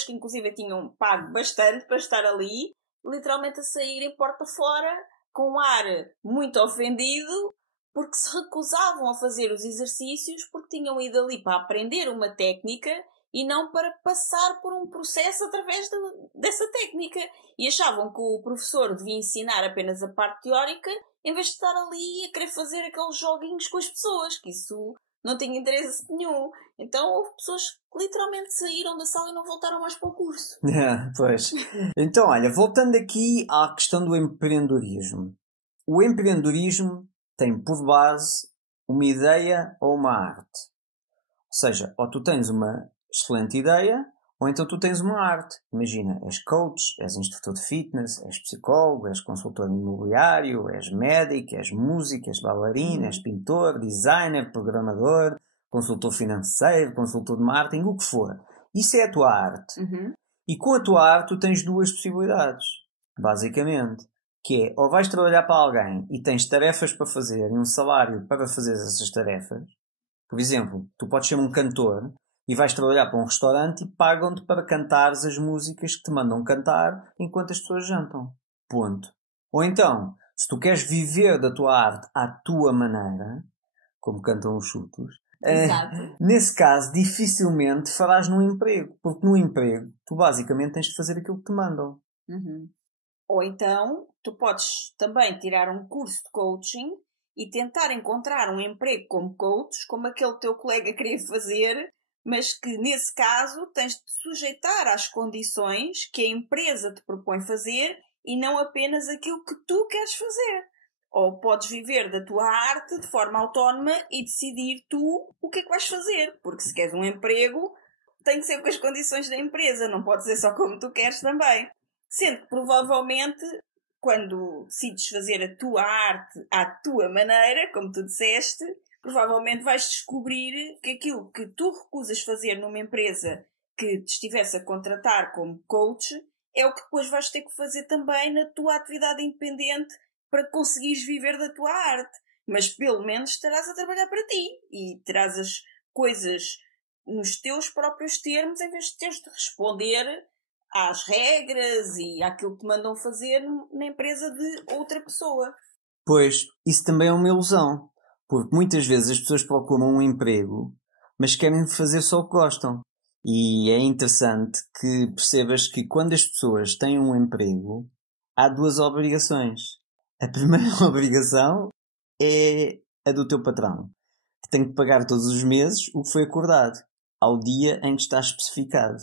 que inclusive tinham pago bastante para estar ali, literalmente a saírem porta fora com um ar muito ofendido porque se recusavam a fazer os exercícios porque tinham ido ali para aprender uma técnica e não para passar por um processo através dessa técnica. E achavam que o professor devia ensinar apenas a parte teórica em vez de estar ali a querer fazer aqueles joguinhos com as pessoas, que isso não tinha interesse nenhum. Então houve pessoas que literalmente saíram da sala e não voltaram mais para o curso. Pois. Então, olha, voltando aqui à questão do empreendedorismo. O empreendedorismo tem por base uma ideia ou uma arte. Ou seja, ou tu tens uma excelente ideia, ou então tu tens uma arte. Imagina, és coach, és instrutor de fitness, és psicólogo, és consultor imobiliário, és médico, és músico, és bailarina, és pintor, designer, programador, consultor financeiro, consultor de marketing, o que for. Isso é a tua arte. E com a tua arte tu tens duas possibilidades, basicamente. Que é, ou vais trabalhar para alguém e tens tarefas para fazer e um salário para fazer essas tarefas. Por exemplo, tu podes ser um cantor e vais trabalhar para um restaurante e pagam-te para cantares as músicas que te mandam cantar enquanto as pessoas jantam. Ponto. Ou então, se tu queres viver da tua arte à tua maneira, como cantam os chutos, nesse caso dificilmente farás num emprego. Porque no emprego tu basicamente tens de fazer aquilo que te mandam. Ou então, tu podes também tirar um curso de coaching e tentar encontrar um emprego como coach, como aquele teu colega queria fazer, mas que, nesse caso, tens de te sujeitar às condições que a empresa te propõe fazer e não apenas aquilo que tu queres fazer. Ou podes viver da tua arte de forma autónoma e decidir tu o que é que vais fazer. Porque se queres um emprego, tem que ser com as condições da empresa, não pode ser só como tu queres também. Sendo que provavelmente, quando decides fazer a tua arte à tua maneira, como tu disseste, provavelmente vais descobrir que aquilo que tu recusas fazer numa empresa que te estivesse a contratar como coach é o que depois vais ter que fazer também na tua atividade independente para conseguires viver da tua arte. Mas pelo menos estarás a trabalhar para ti e terás as coisas nos teus próprios termos em vez de teres de responder às regras e àquilo que te mandam fazer na empresa de outra pessoa. Pois, isso também é uma ilusão. Porque muitas vezes as pessoas procuram um emprego, mas querem fazer só o que gostam. E é interessante que percebas que quando as pessoas têm um emprego, há duas obrigações. A primeira obrigação é a do teu patrão, que tem que pagar todos os meses o que foi acordado, ao dia em que está especificado.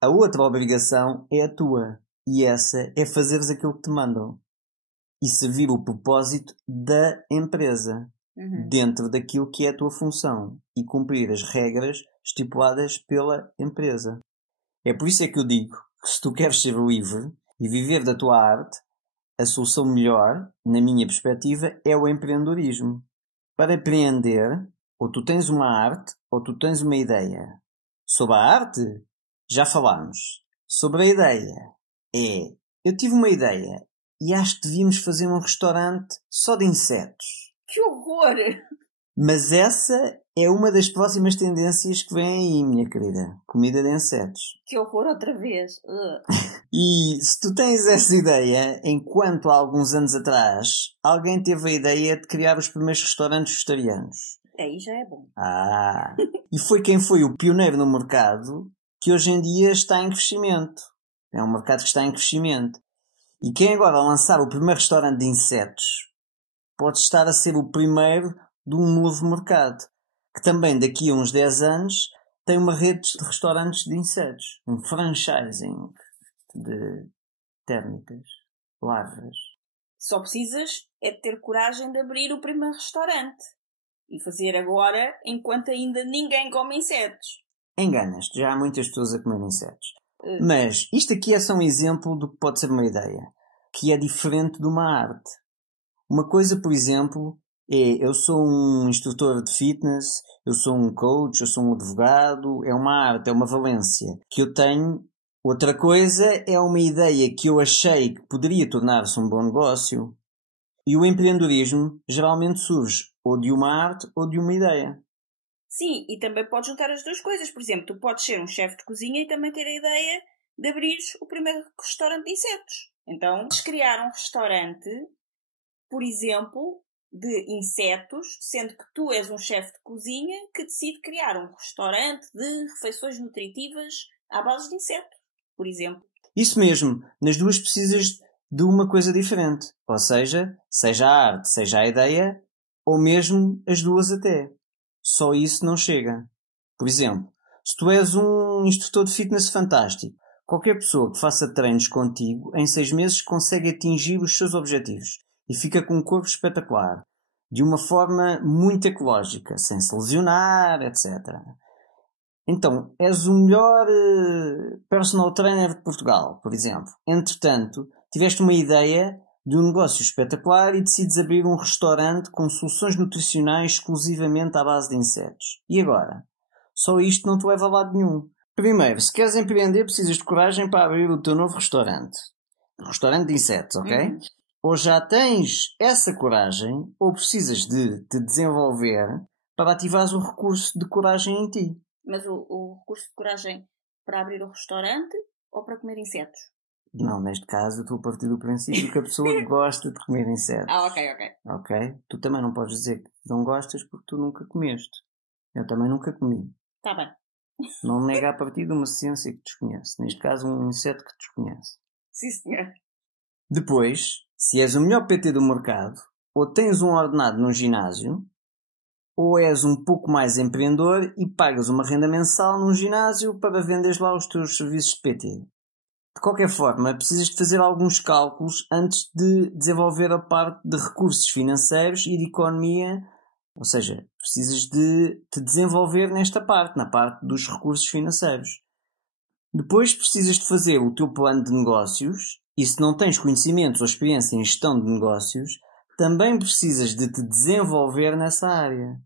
A outra obrigação é a tua, e essa é fazeres aquilo que te mandam. E servir o propósito da empresa, dentro daquilo que é a tua função, e cumprir as regras estipuladas pela empresa. É por isso é que eu digo que se tu queres ser livre e viver da tua arte, a solução melhor, na minha perspectiva, é o empreendedorismo. Para empreender, ou tu tens uma arte, ou tu tens uma ideia. Sobre a arte, já falámos. Sobre a ideia, eu tive uma ideia e acho que devíamos fazer um restaurante só de insetos. Que horror! Mas essa é uma das próximas tendências que vem aí, minha querida. Comida de insetos. Que horror outra vez! E se tu tens essa ideia, enquanto há alguns anos atrás alguém teve a ideia de criar os primeiros restaurantes vegetarianos. Aí já é bom. E foi quem foi o pioneiro no mercado que hoje em dia está em crescimento. É um mercado que está em crescimento. E quem agora lançar o primeiro restaurante de insetos pode estar a ser o primeiro de um novo mercado, que também daqui a uns 10 anos tem uma rede de restaurantes de insetos, um franchising de térmitas, larvas. Só precisas é de ter coragem de abrir o primeiro restaurante e fazer agora enquanto ainda ninguém come insetos. Enganas-te, já há muitas pessoas a comer insetos. Mas isto aqui é só um exemplo do que pode ser uma ideia, que é diferente de uma arte. Uma coisa, por exemplo, eu sou um instrutor de fitness, eu sou um coach, eu sou um advogado, é uma arte, é uma valência que eu tenho. Outra coisa é uma ideia que eu achei que poderia tornar-se um bom negócio. E o empreendedorismo geralmente surge ou de uma arte ou de uma ideia. Sim, e também podes juntar as duas coisas. Por exemplo, tu podes ser um chefe de cozinha e também ter a ideia de abrires o primeiro restaurante de insetos. Então, podes criar um restaurante, por exemplo, de insetos, sendo que tu és um chefe de cozinha que decide criar um restaurante de refeições nutritivas à base de insetos, por exemplo. Isso mesmo, nas duas precisas de uma coisa diferente. Ou seja a arte, seja a ideia, ou mesmo as duas até. Só isso não chega. Por exemplo, se tu és um instrutor de fitness fantástico, qualquer pessoa que faça treinos contigo, em 6 meses consegue atingir os seus objetivos e fica com um corpo espetacular, de uma forma muito ecológica, sem se lesionar, etc. Então, és o melhor personal trainer de Portugal, por exemplo. Entretanto, tiveste uma ideia de um negócio espetacular e decides abrir um restaurante com soluções nutricionais exclusivamente à base de insetos. E agora? Só isto não te leva a lado nenhum. Primeiro, se queres empreender, precisas de coragem para abrir o teu novo restaurante. Um restaurante de insetos, ok? Ou já tens essa coragem, ou precisas de te desenvolver para ativares o recurso de coragem em ti. Mas o recurso de coragem para abrir o restaurante ou para comer insetos? Não, neste caso eu estou a partir do princípio que a pessoa gosta de comer insetos. Ok. Ok? Tu também não podes dizer que não gostas porque tu nunca comeste. Eu também nunca comi. Está bem. Não nega a partir de uma ciência que desconhece. Neste caso, um inseto que desconhece. Sim, senhor. Depois, se és o melhor PT do mercado, ou tens um ordenado num ginásio, ou és um pouco mais empreendedor e pagas uma renda mensal num ginásio para venderes lá os teus serviços de PT. De qualquer forma, precisas de fazer alguns cálculos antes de desenvolver a parte de recursos financeiros e de economia, ou seja, precisas de te desenvolver nesta parte, na parte dos recursos financeiros. Depois precisas de fazer o teu plano de negócios e se não tens conhecimentos ou experiência em gestão de negócios, também precisas de te desenvolver nessa área.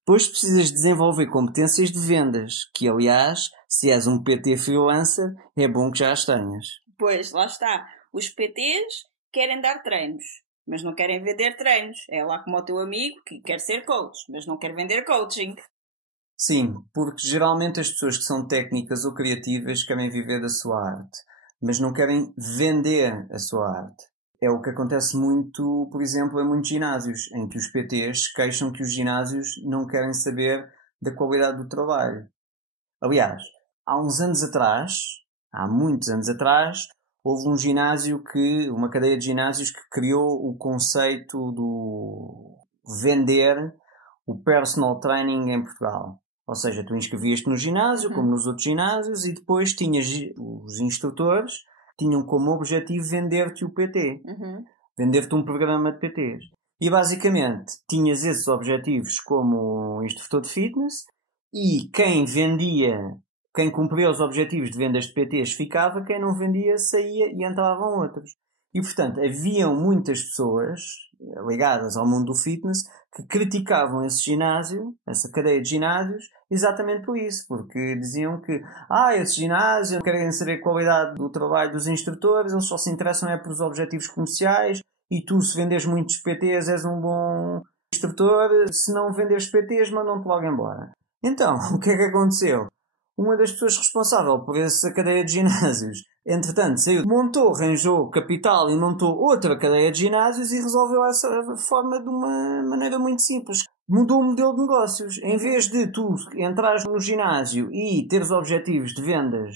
Depois precisas desenvolver competências de vendas, que aliás, se és um PT freelancer, é bom que já as tenhas. Pois, lá está. Os PTs querem dar treinos, mas não querem vender treinos. É lá como o teu amigo que quer ser coach, mas não quer vender coaching. Sim, porque geralmente as pessoas que são técnicas ou criativas querem viver da sua arte, mas não querem vender a sua arte. É o que acontece muito, por exemplo, em muitos ginásios, em que os PTs queixam que os ginásios não querem saber da qualidade do trabalho. Aliás, há muitos anos atrás, houve um ginásio uma cadeia de ginásios que criou o conceito do vender o personal training em Portugal. Ou seja, tu inscrevias-te no ginásio, como nos outros ginásios, e depois tinhas os instrutores tinham como objetivo vender-te o PT. Vender-te um programa de PTs. E basicamente tinhas esses objetivos como instrutor de fitness e quem cumpria os objetivos de vendas de PTs ficava, quem não vendia saía e entravam outros. E portanto haviam muitas pessoas ligadas ao mundo do fitness que criticavam esse ginásio, essa cadeia de ginásios, exatamente por isso, porque diziam que esse ginásio não querem saber a qualidade do trabalho dos instrutores, eles só se interessam pelos objetivos comerciais e tu, se vendes muitos PTs, és um bom instrutor, se não vendes PTs, mandam-te logo embora. Então, o que é que aconteceu? Uma das pessoas responsável por essa cadeia de ginásios, entretanto, arranjou capital e montou outra cadeia de ginásios e resolveu essa forma de uma maneira muito simples. Mudou o modelo de negócios. Em vez de tu entrares no ginásio e teres objetivos de vendas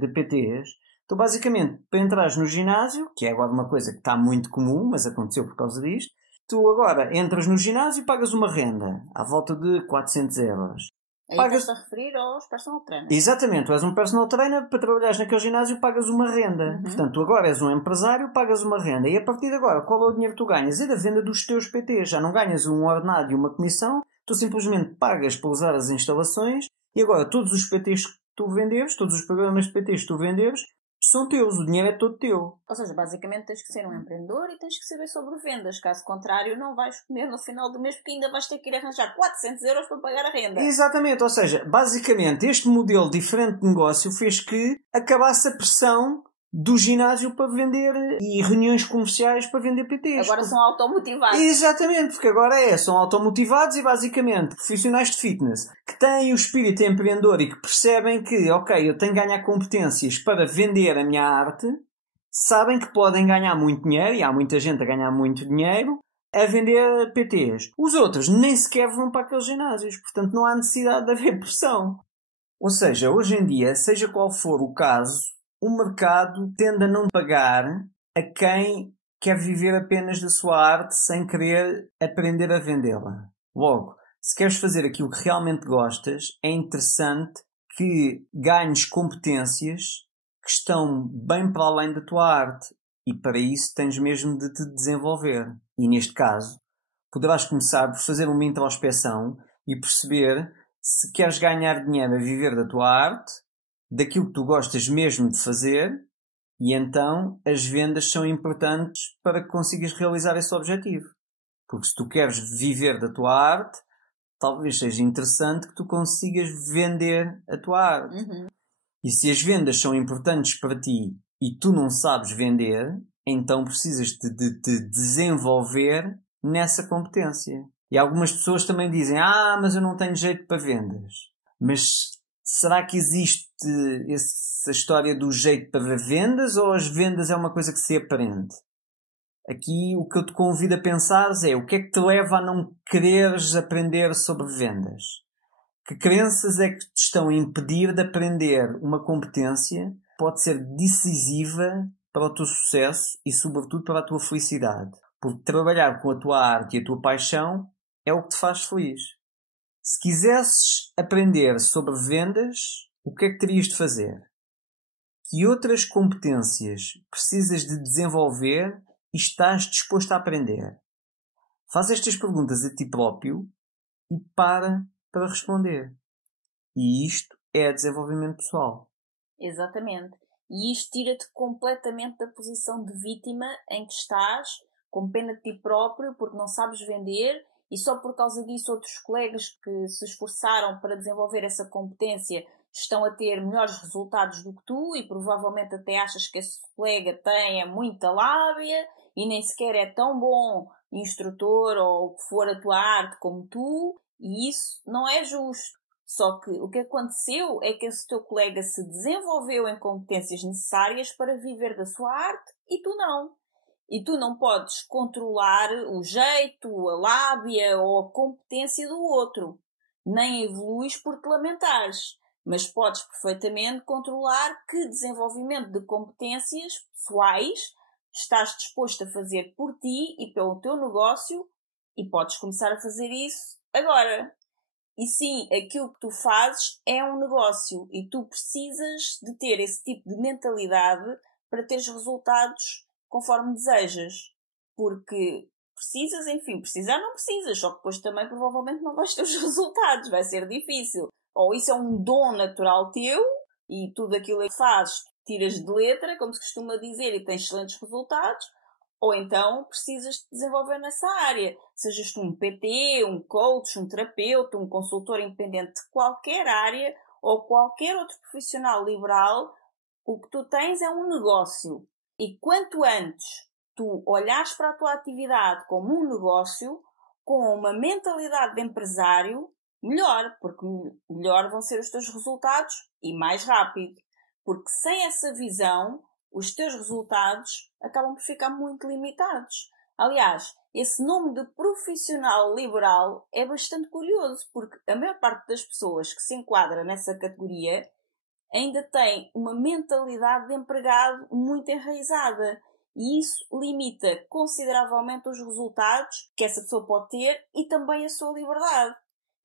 de PTs, tu basicamente, para entrares no ginásio, que é agora uma coisa que está muito comum, mas aconteceu por causa disto, tu agora entras no ginásio e pagas uma renda, à volta de 400 euros. Estás a referir aos personal trainers. Exatamente, tu és um personal trainer, para trabalhares naquele ginásio pagas uma renda. Portanto, tu agora és um empresário, pagas uma renda. E a partir de agora, qual é o dinheiro que tu ganhas? É da venda dos teus PTs. Já não ganhas um ordenado e uma comissão, tu simplesmente pagas para usar as instalações e agora todos os PTs que tu venderes, todos os programas de PTs que tu venderes, são teus, o dinheiro é todo teu. Ou seja, basicamente tens que ser um empreendedor e tens que saber sobre vendas. Caso contrário, não vais comer no final do mês porque ainda vais ter que ir arranjar 400 euros para pagar a renda. Exatamente, ou seja, basicamente este modelo diferente de negócio fez que acabasse a pressão do ginásio para vender e reuniões comerciais para vender PTs. Agora são automotivados. Exatamente, porque agora são automotivados e basicamente profissionais de fitness que têm o espírito empreendedor e que percebem que, ok, eu tenho que ganhar competências para vender a minha arte, sabem que podem ganhar muito dinheiro, e há muita gente a ganhar muito dinheiro, a vender PTs. Os outros nem sequer vão para aqueles ginásios, portanto não há necessidade de haver pressão. Ou seja, hoje em dia, seja qual for o caso, o mercado tende a não pagar a quem quer viver apenas da sua arte sem querer aprender a vendê-la. Logo, se queres fazer aquilo que realmente gostas, é interessante que ganhes competências que estão bem para além da tua arte e para isso tens mesmo de te desenvolver. E neste caso, poderás começar por fazer uma introspeção e perceber se queres ganhar dinheiro a viver da tua arte, daquilo que tu gostas mesmo de fazer, e então as vendas são importantes para que consigas realizar esse objetivo. Porque se tu queres viver da tua arte, talvez seja interessante que tu consigas vender a tua arte. E se as vendas são importantes para ti e tu não sabes vender, então precisas de te desenvolver nessa competência. E algumas pessoas também dizem, mas eu não tenho jeito para vendas. Mas será que existe essa história do jeito para vendas ou as vendas é uma coisa que se aprende? Aqui o que eu te convido a pensar é o que é que te leva a não quereres aprender sobre vendas? Que crenças é que te estão a impedir de aprender uma competência que pode ser decisiva para o teu sucesso e sobretudo para a tua felicidade? Porque trabalhar com a tua arte e a tua paixão é o que te faz feliz. Se quisesses aprender sobre vendas, o que é que terias de fazer? Que outras competências precisas de desenvolver e estás disposto a aprender? Faz estas perguntas a ti próprio e para responder. E isto é desenvolvimento pessoal. Exatamente. E isto tira-te completamente da posição de vítima em que estás, com pena de ti próprio, porque não sabes vender, e só por causa disso outros colegas que se esforçaram para desenvolver essa competência estão a ter melhores resultados do que tu, e provavelmente até achas que esse colega tem muita lábia e nem sequer é tão bom instrutor ou o que for a tua arte como tu, e isso não é justo. Só que o que aconteceu é que esse teu colega se desenvolveu em competências necessárias para viver da sua arte e tu não. E tu não podes controlar o jeito, a lábia ou a competência do outro. Nem evoluís por te lamentares. Mas podes perfeitamente controlar que desenvolvimento de competências pessoais estás disposto a fazer por ti e pelo teu negócio, e podes começar a fazer isso agora. E sim, aquilo que tu fazes é um negócio e tu precisas de ter esse tipo de mentalidade para teres resultados conforme desejas. Porque precisar não precisas, só que depois também provavelmente não vais ter os resultados, vai ser difícil. Ou isso é um dom natural teu e tudo aquilo que fazes tiras de letra, como se costuma dizer, e tens excelentes resultados, ou então precisas te desenvolver nessa área. Sejas tu um PT, um coach, um terapeuta, um consultor independente de qualquer área ou qualquer outro profissional liberal, o que tu tens é um negócio. E quanto antes tu olhares para a tua atividade como um negócio, com uma mentalidade de empresário, melhor, porque melhor vão ser os teus resultados e mais rápido. Porque sem essa visão, os teus resultados acabam por ficar muito limitados. Aliás, esse nome de profissional liberal é bastante curioso, porque a maior parte das pessoas que se enquadra nessa categoria ainda tem uma mentalidade de empregado muito enraizada. E isso limita consideravelmente os resultados que essa pessoa pode ter e também a sua liberdade.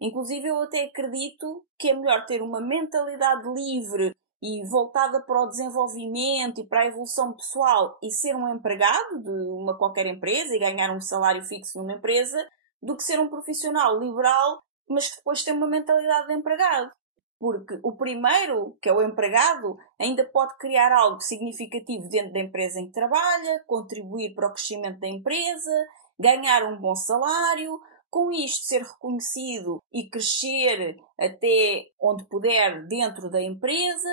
Inclusive, eu até acredito que é melhor ter uma mentalidade livre e voltada para o desenvolvimento e para a evolução pessoal e ser um empregado de uma qualquer empresa e ganhar um salário fixo numa empresa, do que ser um profissional liberal, mas que depois tem uma mentalidade de empregado. Porque o primeiro, que é o empregado, ainda pode criar algo significativo dentro da empresa em que trabalha, contribuir para o crescimento da empresa, ganhar um bom salário, com isto ser reconhecido e crescer até onde puder dentro da empresa,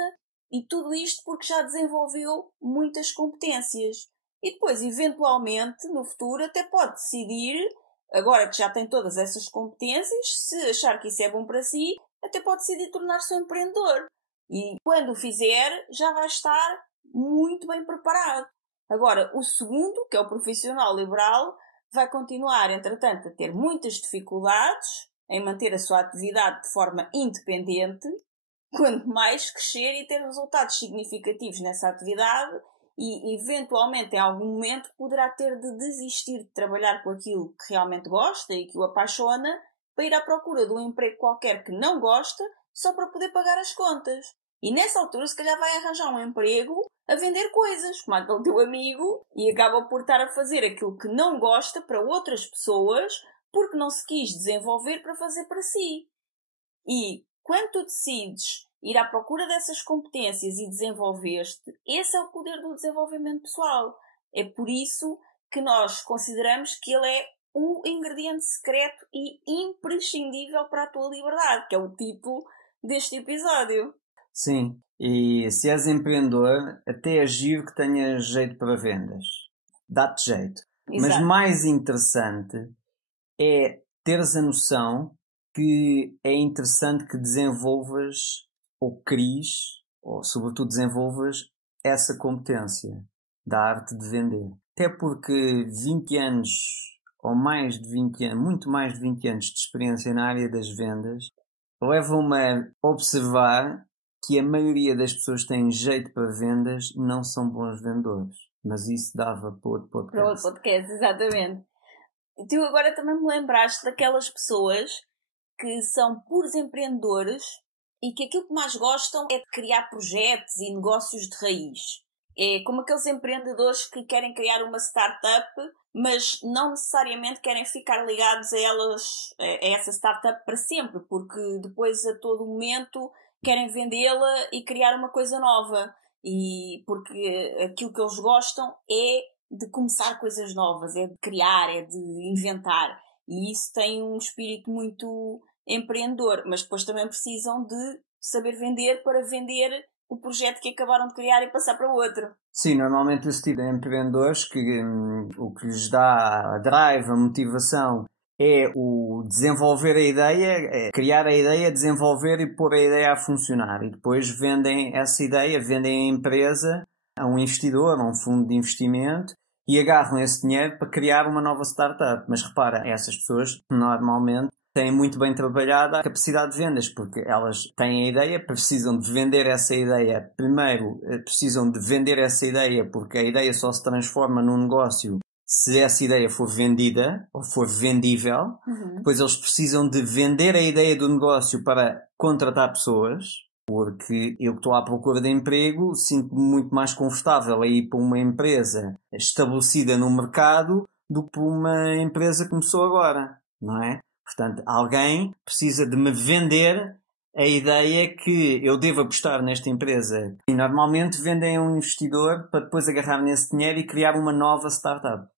e tudo isto porque já desenvolveu muitas competências. E depois, eventualmente, no futuro, até pode decidir, agora que já tem todas essas competências, se achar que isso é bom para si, até pode decidir tornar-se um empreendedor. E quando o fizer, já vai estar muito bem preparado. Agora, o segundo, que é o profissional liberal, vai continuar, entretanto, a ter muitas dificuldades em manter a sua atividade de forma independente, quanto mais crescer e ter resultados significativos nessa atividade e, eventualmente, em algum momento, poderá ter de desistir de trabalhar com aquilo que realmente gosta e que o apaixona para ir à procura de um emprego qualquer que não gosta só para poder pagar as contas. E nessa altura, se calhar, vai arranjar um emprego a vender coisas, como aquele teu amigo, e acaba por estar a fazer aquilo que não gosta para outras pessoas porque não se quis desenvolver para fazer para si. E quando tu decides ir à procura dessas competências e desenvolver-te, esse é o poder do desenvolvimento pessoal. É por isso que nós consideramos que ele é o ingrediente secreto e imprescindível para a tua liberdade, que é o título deste episódio. Sim, e se és empreendedor, até é giro que tenhas jeito para vendas. Dá-te jeito. Exato. Mas mais interessante é teres a noção que é interessante que desenvolvas ou cries, ou sobretudo desenvolvas essa competência da arte de vender. Até porque 20 anos ou mais de 20 anos, muito mais de 20 anos de experiência na área das vendas, levam-me a observar que a maioria das pessoas que têm jeito para vendas não são bons vendedores. Mas isso dava para outro podcast. Para outro podcast, exatamente. E tu agora também me lembraste daquelas pessoas que são puros empreendedores, e que aquilo que mais gostam é de criar projetos e negócios de raiz. É como aqueles empreendedores que querem criar uma startup, mas não necessariamente querem ficar ligados a essa startup para sempre, porque depois a todo momento querem vendê-la e criar uma coisa nova. E porque aquilo que eles gostam é de começar coisas novas, é de criar, é de inventar. E isso tem um espírito muito empreendedor, mas depois também precisam de saber vender para vender o projeto que acabaram de criar e passar para o outro. Sim, normalmente esse tipo de empreendedores que o que lhes dá a drive, a motivação é o desenvolver a ideia, é criar a ideia, desenvolver e pôr a ideia a funcionar. E depois vendem essa ideia, vendem a empresa a um investidor, a um fundo de investimento e agarram esse dinheiro para criar uma nova startup. Mas repara, essas pessoas normalmente têm muito bem trabalhada a capacidade de vendas, porque elas têm a ideia, precisam de vender essa ideia. Primeiro, precisam de vender essa ideia, porque a ideia só se transforma num negócio se essa ideia for vendida ou for vendível. Depois eles precisam de vender a ideia do negócio para contratar pessoas, porque eu que estou à procura de emprego sinto-me muito mais confortável a ir para uma empresa estabelecida no mercado do que para uma empresa que começou agora, não é? Portanto, alguém precisa de me vender a ideia que eu devo apostar nesta empresa. E normalmente vendem a um investidor para depois agarrar nesse dinheiro e criar uma nova startup.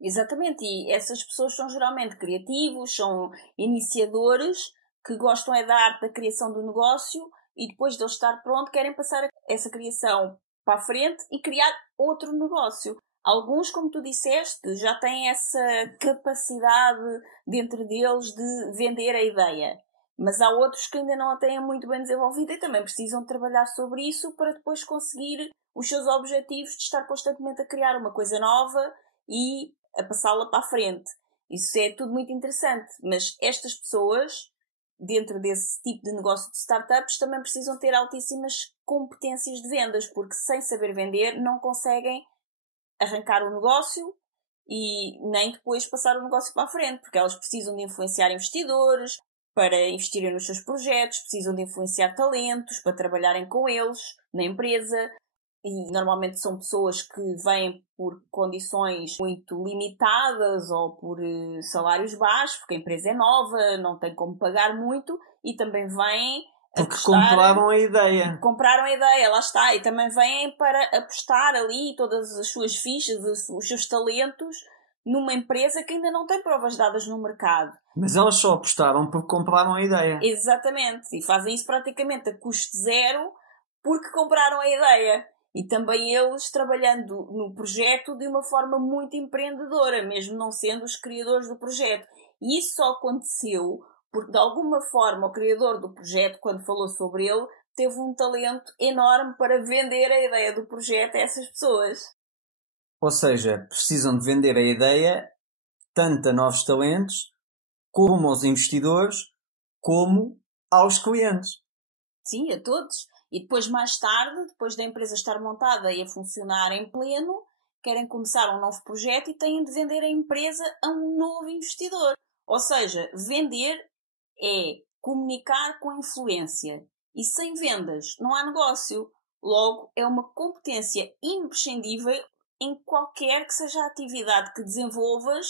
Exatamente, e essas pessoas são geralmente criativos, são iniciadores que gostam da arte da criação do negócio e depois de ele estar pronto querem passar essa criação para a frente e criar outro negócio. Alguns, como tu disseste, já têm essa capacidade dentro deles de vender a ideia. Mas há outros que ainda não a têm muito bem desenvolvida e também precisam trabalhar sobre isso para depois conseguir os seus objetivos de estar constantemente a criar uma coisa nova e a passá-la para a frente. Isso é tudo muito interessante. Mas estas pessoas, dentro desse tipo de negócio de startups, também precisam ter altíssimas competências de vendas, porque sem saber vender não conseguem arrancar o negócio e nem depois passar o negócio para a frente, porque elas precisam de influenciar investidores para investirem nos seus projetos, precisam de influenciar talentos para trabalharem com eles na empresa e normalmente são pessoas que vêm por condições muito limitadas ou por salários baixos, porque a empresa é nova, não tem como pagar muito e também vêm porque compraram a ideia. Compraram a ideia, lá está. E também vêm para apostar ali todas as suas fichas, os seus talentos numa empresa que ainda não tem provas dadas no mercado. Mas elas só apostaram porque compraram a ideia. Exatamente. E fazem isso praticamente a custo zero porque compraram a ideia. E também eles trabalhando no projeto de uma forma muito empreendedora, mesmo não sendo os criadores do projeto. E isso só aconteceu porque de alguma forma o criador do projeto, quando falou sobre ele, teve um talento enorme para vender a ideia do projeto a essas pessoas. Ou seja, precisam de vender a ideia tanto a novos talentos, como aos investidores, como aos clientes. Sim, a todos. E depois, mais tarde, depois da empresa estar montada e a funcionar em pleno, querem começar um novo projeto e têm de vender a empresa a um novo investidor. Ou seja, vender é comunicar com influência. E sem vendas não há negócio. Logo, é uma competência imprescindível em qualquer que seja a atividade que desenvolvas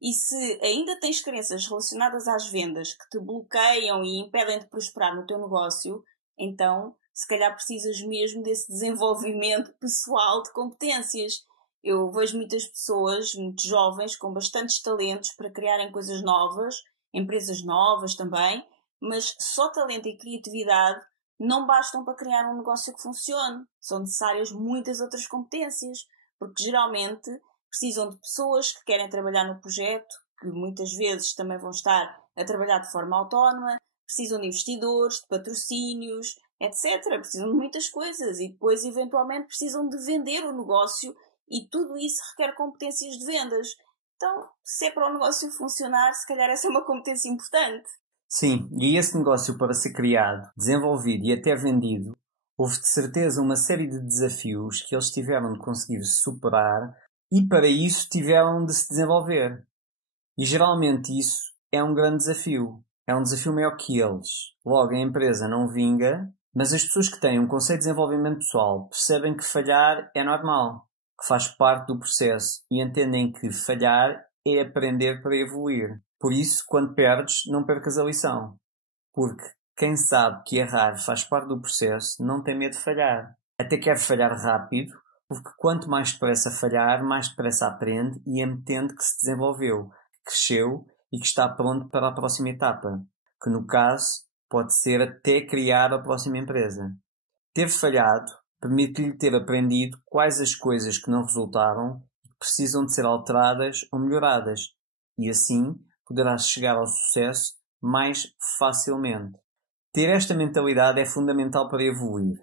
e se ainda tens crenças relacionadas às vendas que te bloqueiam e impedem de prosperar no teu negócio, então, se calhar precisas mesmo desse desenvolvimento pessoal de competências. Eu vejo muitas pessoas, muito jovens, com bastantes talentos para criarem coisas novas, empresas novas também, mas só talento e criatividade não bastam para criar um negócio que funcione. São necessárias muitas outras competências, porque geralmente precisam de pessoas que querem trabalhar no projeto, que muitas vezes também vão estar a trabalhar de forma autónoma, precisam de investidores, de patrocínios, etc. Precisam de muitas coisas e depois, eventualmente, precisam de vender o negócio e tudo isso requer competências de vendas. Então, se é para o negócio funcionar, se calhar essa é uma competência importante. Sim, e esse negócio para ser criado, desenvolvido e até vendido, houve de certeza uma série de desafios que eles tiveram de conseguir superar e para isso tiveram de se desenvolver. E geralmente isso é um grande desafio. é um desafio maior que eles. Logo, a empresa não vinga, mas as pessoas que têm um conceito de desenvolvimento pessoal percebem que falhar é normal, que faz parte do processo e entendem que falhar é aprender para evoluir. Por isso, quando perdes, não percas a lição. Porque quem sabe que errar faz parte do processo não tem medo de falhar. Até quer falhar rápido, porque quanto mais depressa falhar, mais depressa aprende e entende que se desenvolveu, que cresceu e que está pronto para a próxima etapa, que no caso pode ser até criar a próxima empresa. Ter falhado permite-lhe ter aprendido quais as coisas que não resultaram e que precisam de ser alteradas ou melhoradas, e assim poderá chegar ao sucesso mais facilmente. Ter esta mentalidade é fundamental para evoluir,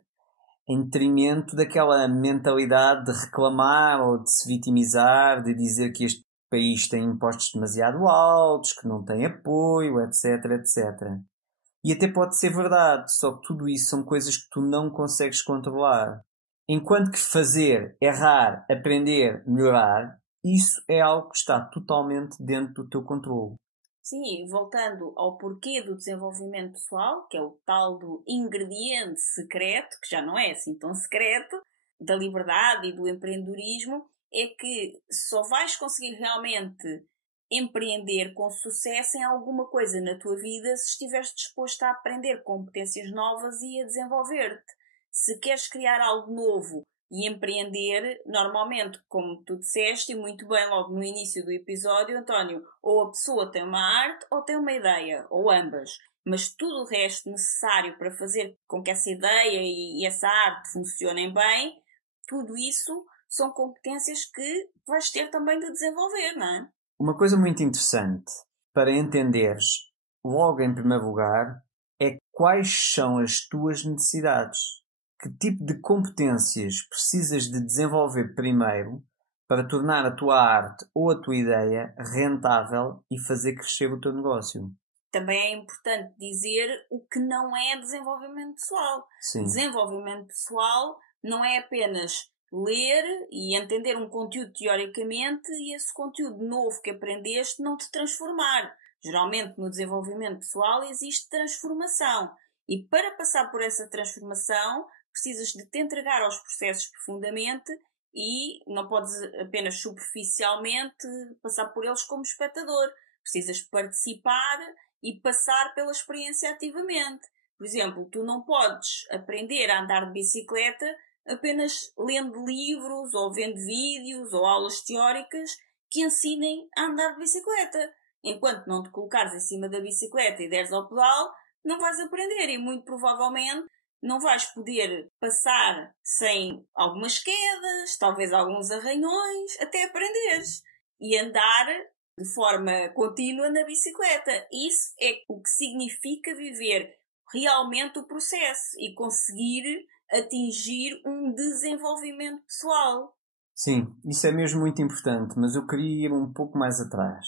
em detrimento daquela mentalidade de reclamar ou de se vitimizar, de dizer que este país tem impostos demasiado altos, que não tem apoio, etc, etc. E até pode ser verdade, só que tudo isso são coisas que tu não consegues controlar. Enquanto que fazer, errar, aprender, melhorar, isso é algo que está totalmente dentro do teu controle. Sim, voltando ao porquê do desenvolvimento pessoal, que é o tal do ingrediente secreto, que já não é assim tão secreto, da liberdade e do empreendedorismo, é que só vais conseguir realmente empreender com sucesso em alguma coisa na tua vida se estiveres disposto a aprender competências novas e a desenvolver-te. Se queres criar algo novo e empreender, normalmente, como tu disseste, e muito bem logo no início do episódio, António, ou a pessoa tem uma arte ou tem uma ideia, ou ambas. Mas tudo o resto necessário para fazer com que essa ideia e essa arte funcionem bem, tudo isso são competências que vais ter também de desenvolver, não é? Uma coisa muito interessante para entenderes, logo em primeiro lugar, é quais são as tuas necessidades. Que tipo de competências precisas de desenvolver primeiro para tornar a tua arte ou a tua ideia rentável e fazer crescer o teu negócio? Também é importante dizer o que não é desenvolvimento pessoal. Sim. Desenvolvimento pessoal não é apenas ler e entender um conteúdo teoricamente e esse conteúdo novo que aprendeste não te transformar. Geralmente no desenvolvimento pessoal existe transformação e para passar por essa transformação precisas de te entregar aos processos profundamente e não podes apenas superficialmente passar por eles como espectador. Precisas participar e passar pela experiência ativamente. Por exemplo, tu não podes aprender a andar de bicicleta apenas lendo livros ou vendo vídeos ou aulas teóricas que ensinem a andar de bicicleta. Enquanto não te colocares em cima da bicicleta e deres ao pedal, não vais aprender e muito provavelmente não vais poder passar sem algumas quedas, talvez alguns arranhões, até aprenderes. E andar de forma contínua na bicicleta. Isso é o que significa viver realmente o processo e conseguir atingir um desenvolvimento pessoal. Sim, isso é mesmo muito importante, mas eu queria ir um pouco mais atrás,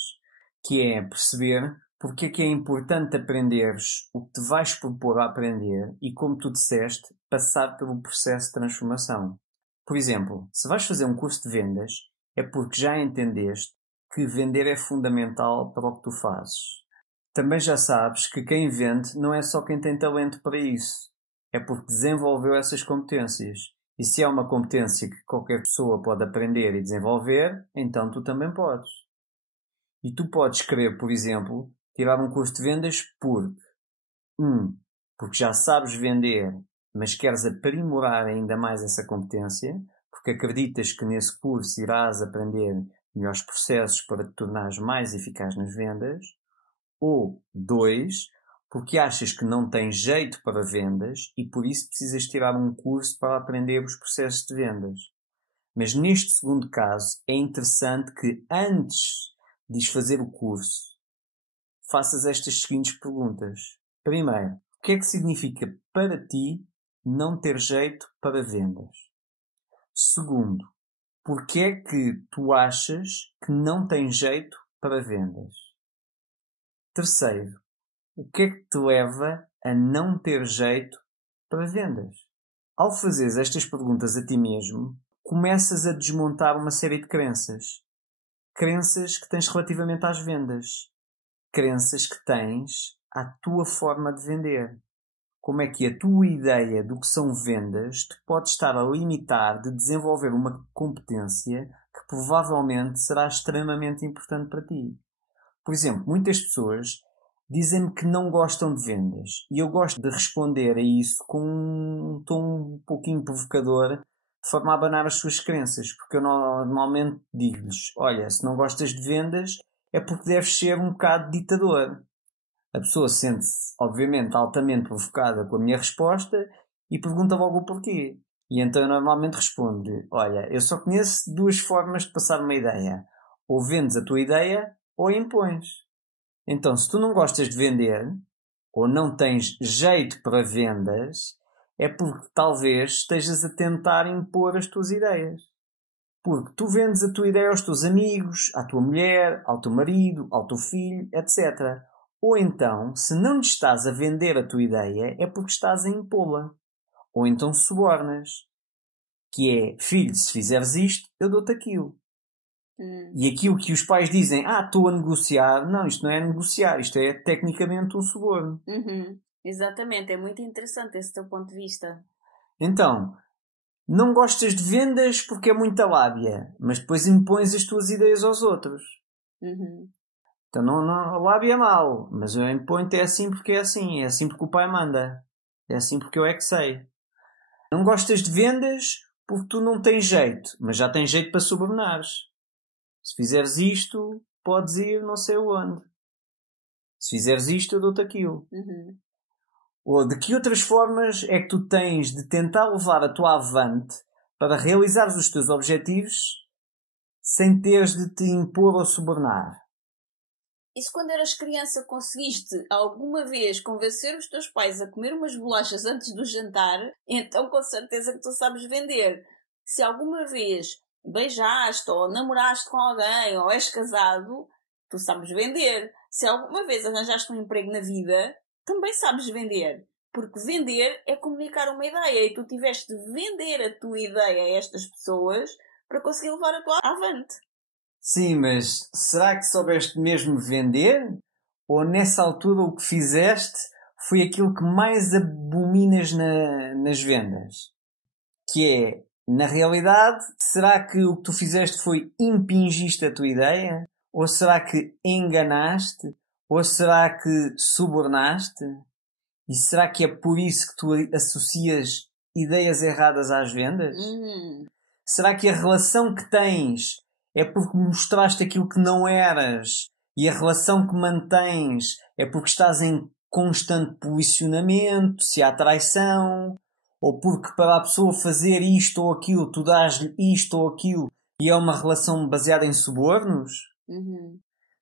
que é perceber porque é que é importante aprenderes o que te vais propor a aprender e, como tu disseste, passar pelo processo de transformação. Por exemplo, se vais fazer um curso de vendas, é porque já entendeste que vender é fundamental para o que tu fazes. Também já sabes que quem vende não é só quem tem talento para isso. É porque desenvolveu essas competências. E se é uma competência que qualquer pessoa pode aprender e desenvolver, então tu também podes. E tu podes querer, por exemplo, tirar um curso de vendas porque já sabes vender, mas queres aprimorar ainda mais essa competência, porque acreditas que nesse curso irás aprender melhores processos para te tornares mais eficaz nas vendas. Ou 2, porque achas que não tens jeito para vendas e por isso precisas tirar um curso para aprender os processos de vendas. Mas neste segundo caso é interessante que antes de fazer o curso faças estas seguintes perguntas. Primeiro, o que é que significa para ti não ter jeito para vendas? Segundo, porque é que tu achas que não tens jeito para vendas? Terceiro, o que é que te leva a não ter jeito para vendas? Ao fazeres estas perguntas a ti mesmo, começas a desmontar uma série de crenças. Crenças que tens relativamente às vendas. Crenças que tens à tua forma de vender. Como é que a tua ideia do que são vendas te pode estar a limitar de desenvolver uma competência que provavelmente será extremamente importante para ti. Por exemplo, muitas pessoas dizem-me que não gostam de vendas e eu gosto de responder a isso com um tom um pouquinho provocador, de forma a abanar as suas crenças, porque eu normalmente digo-lhes: olha, se não gostas de vendas é porque deves ser um bocado ditador. A pessoa sente-se, obviamente, altamente provocada com a minha resposta e pergunta logo o porquê. E então eu normalmente respondo-lhe: olha, eu só conheço duas formas de passar uma ideia. Ou vendes a tua ideia ou a impões. Então, se tu não gostas de vender, ou não tens jeito para vendas, é porque talvez estejas a tentar impor as tuas ideias. Porque tu vendes a tua ideia aos teus amigos, à tua mulher, ao teu marido, ao teu filho, etc. Ou então, se não lhe estás a vender a tua ideia, é porque estás a impô-la. Ou então subornas. Que é: filho, se fizeres isto, eu dou-te aquilo. E aquilo que os pais dizem: estou a negociar. Não, isto não é negociar. Isto é tecnicamente um suborno. Exatamente. É muito interessante esse teu ponto de vista. Então, não gostas de vendas porque é muita lábia, mas depois impões as tuas ideias aos outros. Então não, a lábia é mau, mas eu imponho-te é assim porque é assim porque o pai manda, é assim porque eu é que sei. Não gostas de vendas porque tu não tens jeito, mas já tens jeito para subornares. Se fizeres isto, podes ir não sei onde. Se fizeres isto, eu dou-te aquilo. Ou de que outras formas é que tu tens de tentar levar a tua avante para realizares os teus objetivos sem teres de te impor ou subornar? E se quando eras criança conseguiste alguma vez convencer os teus pais a comer umas bolachas antes do jantar, então com certeza que tu sabes vender. Se alguma vez beijaste ou namoraste com alguém ou és casado, tu sabes vender. Se alguma vez arranjaste um emprego na vida, também sabes vender. Porque vender é comunicar uma ideia e tu tiveste de vender a tua ideia a estas pessoas para conseguir levar a tua avante. Sim, mas será que soubeste mesmo vender? Ou nessa altura o que fizeste foi aquilo que mais abominas nas vendas? Que é, na realidade, será que o que tu fizeste foi impingiste a tua ideia? Ou será que enganaste? Ou será que subornaste? E será que é por isso que tu associas ideias erradas às vendas? Será que a relação que tens é porque mostraste aquilo que não eras e a relação que mantens é porque estás em constante posicionamento, se há traição, ou porque para a pessoa fazer isto ou aquilo tu dás-lhe isto ou aquilo e é uma relação baseada em subornos?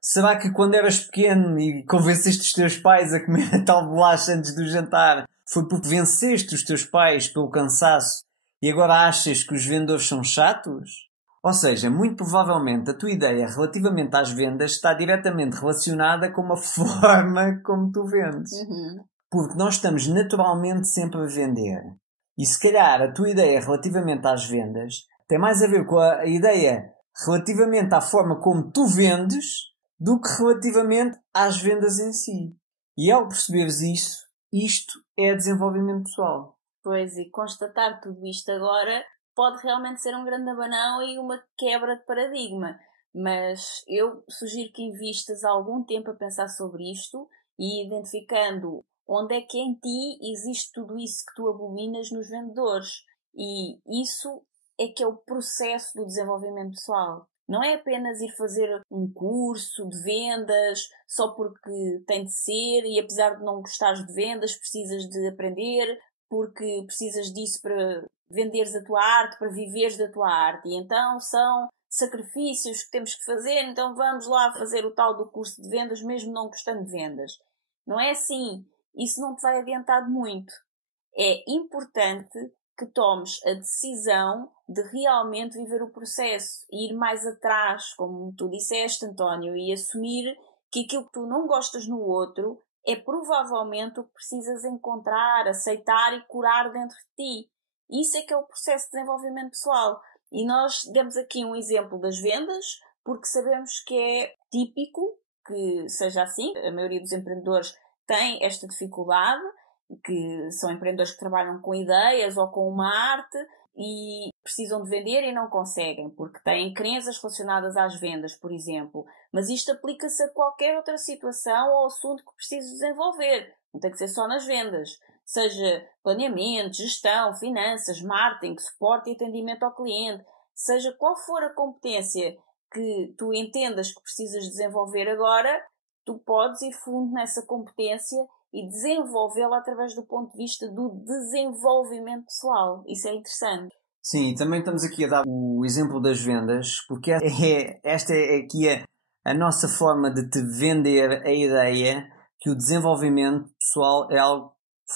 Será que quando eras pequeno e convenceste os teus pais a comer a tal bolacha antes do jantar foi porque venceste os teus pais pelo cansaço e agora achas que os vendedores são chatos? Ou seja, muito provavelmente a tua ideia relativamente às vendas está diretamente relacionada com a forma como tu vendes. Porque nós estamos naturalmente sempre a vender. E se calhar a tua ideia relativamente às vendas tem mais a ver com a ideia relativamente à forma como tu vendes do que relativamente às vendas em si. E ao perceberes isso, isto é desenvolvimento pessoal. Pois, e constatar tudo isto agora pode realmente ser um grande abanão e uma quebra de paradigma. Mas eu sugiro que investas algum tempo a pensar sobre isto e identificando onde é que em ti existe tudo isso que tu abominas nos vendedores. E isso é que é o processo do desenvolvimento pessoal. Não é apenas ir fazer um curso de vendas só porque tem de ser e apesar de não gostares de vendas precisas de aprender porque precisas disso para venderes a tua arte, para viveres da tua arte. E então são sacrifícios que temos que fazer, então vamos lá fazer o tal do curso de vendas mesmo não gostando de vendas. Não é assim. Isso não te vai adiantar de muito. É importante que tomes a decisão de realmente viver o processo e ir mais atrás, como tu disseste, António, e assumir que aquilo que tu não gostas no outro é provavelmente o que precisas encontrar, aceitar e curar dentro de ti. Isso é que é o processo de desenvolvimento pessoal. E nós demos aqui um exemplo das vendas, porque sabemos que é típico que seja assim. A maioria dos empreendedores têm esta dificuldade, que são empreendedores que trabalham com ideias ou com uma arte e precisam de vender e não conseguem, porque têm crenças relacionadas às vendas, por exemplo. Mas isto aplica-se a qualquer outra situação ou assunto que precises desenvolver. Não tem que ser só nas vendas. Seja planeamento, gestão, finanças, marketing, suporte e atendimento ao cliente. Seja qual for a competência que tu entendas que precisas desenvolver agora, tu podes ir fundo nessa competência e desenvolvê-la através do ponto de vista do desenvolvimento pessoal. Isso é interessante. Sim, também estamos aqui a dar o exemplo das vendas, porque esta é aqui a nossa forma de te vender a ideia que o desenvolvimento pessoal é algo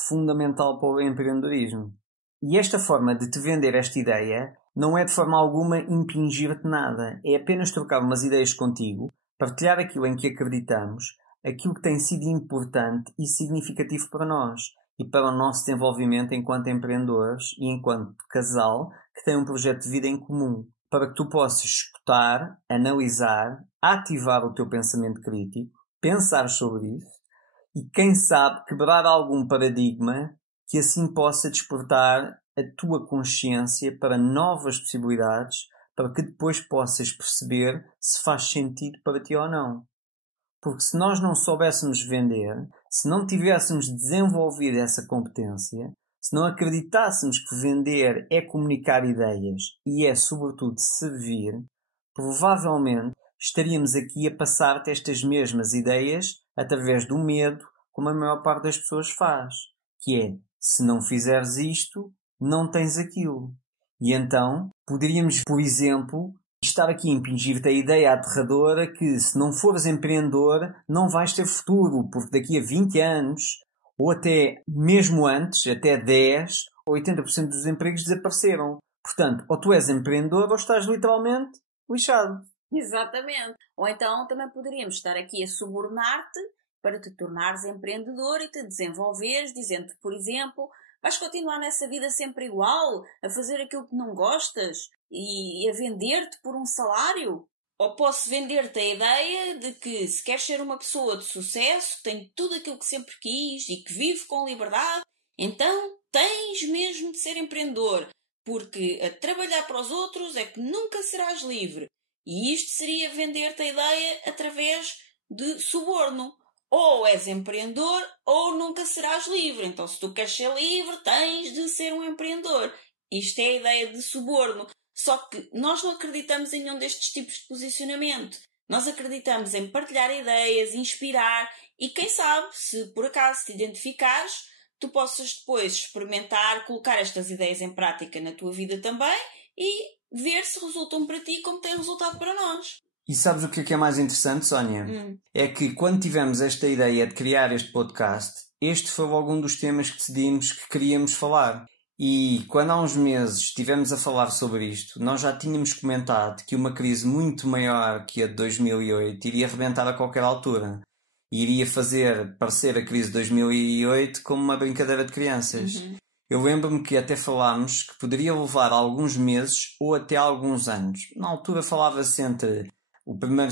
fundamental para o empreendedorismo. E esta forma de te vender esta ideia não é de forma alguma impingir-te nada. É apenas trocar umas ideias contigo, partilhar aquilo em que acreditamos, aquilo que tem sido importante e significativo para nós e para o nosso desenvolvimento enquanto empreendedores e enquanto casal que tem um projeto de vida em comum, para que tu possas escutar, analisar, ativar o teu pensamento crítico, pensar sobre isso e, quem sabe, quebrar algum paradigma que assim possa despertar a tua consciência para novas possibilidades, para que depois possas perceber se faz sentido para ti ou não. Porque se nós não soubéssemos vender, se não tivéssemos desenvolvido essa competência, se não acreditássemos que vender é comunicar ideias e é, sobretudo, servir, provavelmente estaríamos aqui a passar-te estas mesmas ideias através do medo, como a maior parte das pessoas faz, que é, se não fizeres isto, não tens aquilo. E então, poderíamos, por exemplo, estar aqui a impingir-te a ideia aterradora que, se não fores empreendedor, não vais ter futuro, porque daqui a 20 anos, ou até mesmo antes, até 10, 80% dos empregos desapareceram. Portanto, ou tu és empreendedor ou estás literalmente lixado. Exatamente. Ou então também poderíamos estar aqui a subornar-te para te tornares empreendedor e te desenvolveres, dizendo-te, por exemplo, vais continuar nessa vida sempre igual, a fazer aquilo que não gostas e a vender-te por um salário? Ou posso vender-te a ideia de que, se queres ser uma pessoa de sucesso, que tem tudo aquilo que sempre quis e que vive com liberdade, então tens mesmo de ser empreendedor, porque a trabalhar para os outros é que nunca serás livre. E isto seria vender-te a ideia através de suborno. Ou és empreendedor ou nunca serás livre. Então, se tu queres ser livre, tens de ser um empreendedor. Isto é a ideia de suborno. Só que nós não acreditamos em nenhum destes tipos de posicionamento. Nós acreditamos em partilhar ideias, inspirar e, quem sabe, se por acaso te identificares, tu possas depois experimentar, colocar estas ideias em prática na tua vida também e ver se resultam para ti como têm resultado para nós. E sabes o que é mais interessante, Sónia? É que quando tivemos esta ideia de criar este podcast, este foi algum dos temas que decidimos que queríamos falar. E quando há uns meses estivemos a falar sobre isto, nós já tínhamos comentado que uma crise muito maior que a de 2008 iria rebentar a qualquer altura. E iria fazer parecer a crise de 2008 como uma brincadeira de crianças. Eu lembro-me que até falámos que poderia levar alguns meses ou até alguns anos. Na altura falava-se entre o primeiro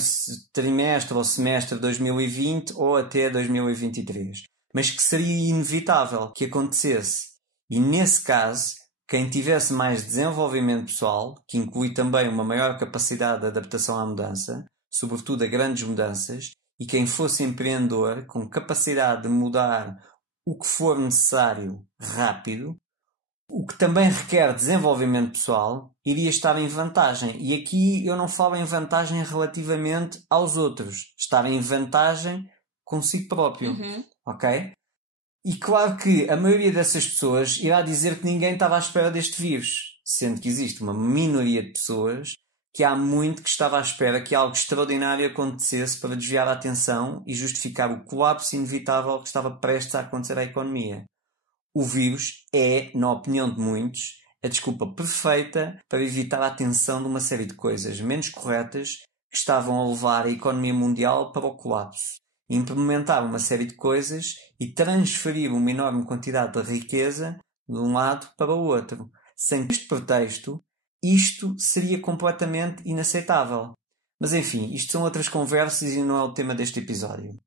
trimestre ou semestre de 2020 ou até 2023. Mas que seria inevitável que acontecesse. E nesse caso, quem tivesse mais desenvolvimento pessoal, que inclui também uma maior capacidade de adaptação à mudança, sobretudo a grandes mudanças, e quem fosse empreendedor com capacidade de mudar o que for necessário rápido, o que também requer desenvolvimento pessoal, iria estar em vantagem. E aqui eu não falo em vantagem relativamente aos outros. Estar em vantagem consigo próprio. Ok? E claro que a maioria dessas pessoas irá dizer que ninguém estava à espera deste vírus. Sendo que existe uma minoria de pessoas que há muito que estava à espera que algo extraordinário acontecesse para desviar a atenção e justificar o colapso inevitável que estava prestes a acontecer à economia. O vírus é, na opinião de muitos, a desculpa perfeita para evitar a atenção de uma série de coisas menos corretas que estavam a levar a economia mundial para o colapso, implementar uma série de coisas e transferir uma enorme quantidade de riqueza de um lado para o outro. Sem este pretexto, isto seria completamente inaceitável. Mas enfim, isto são outras conversas e não é o tema deste episódio.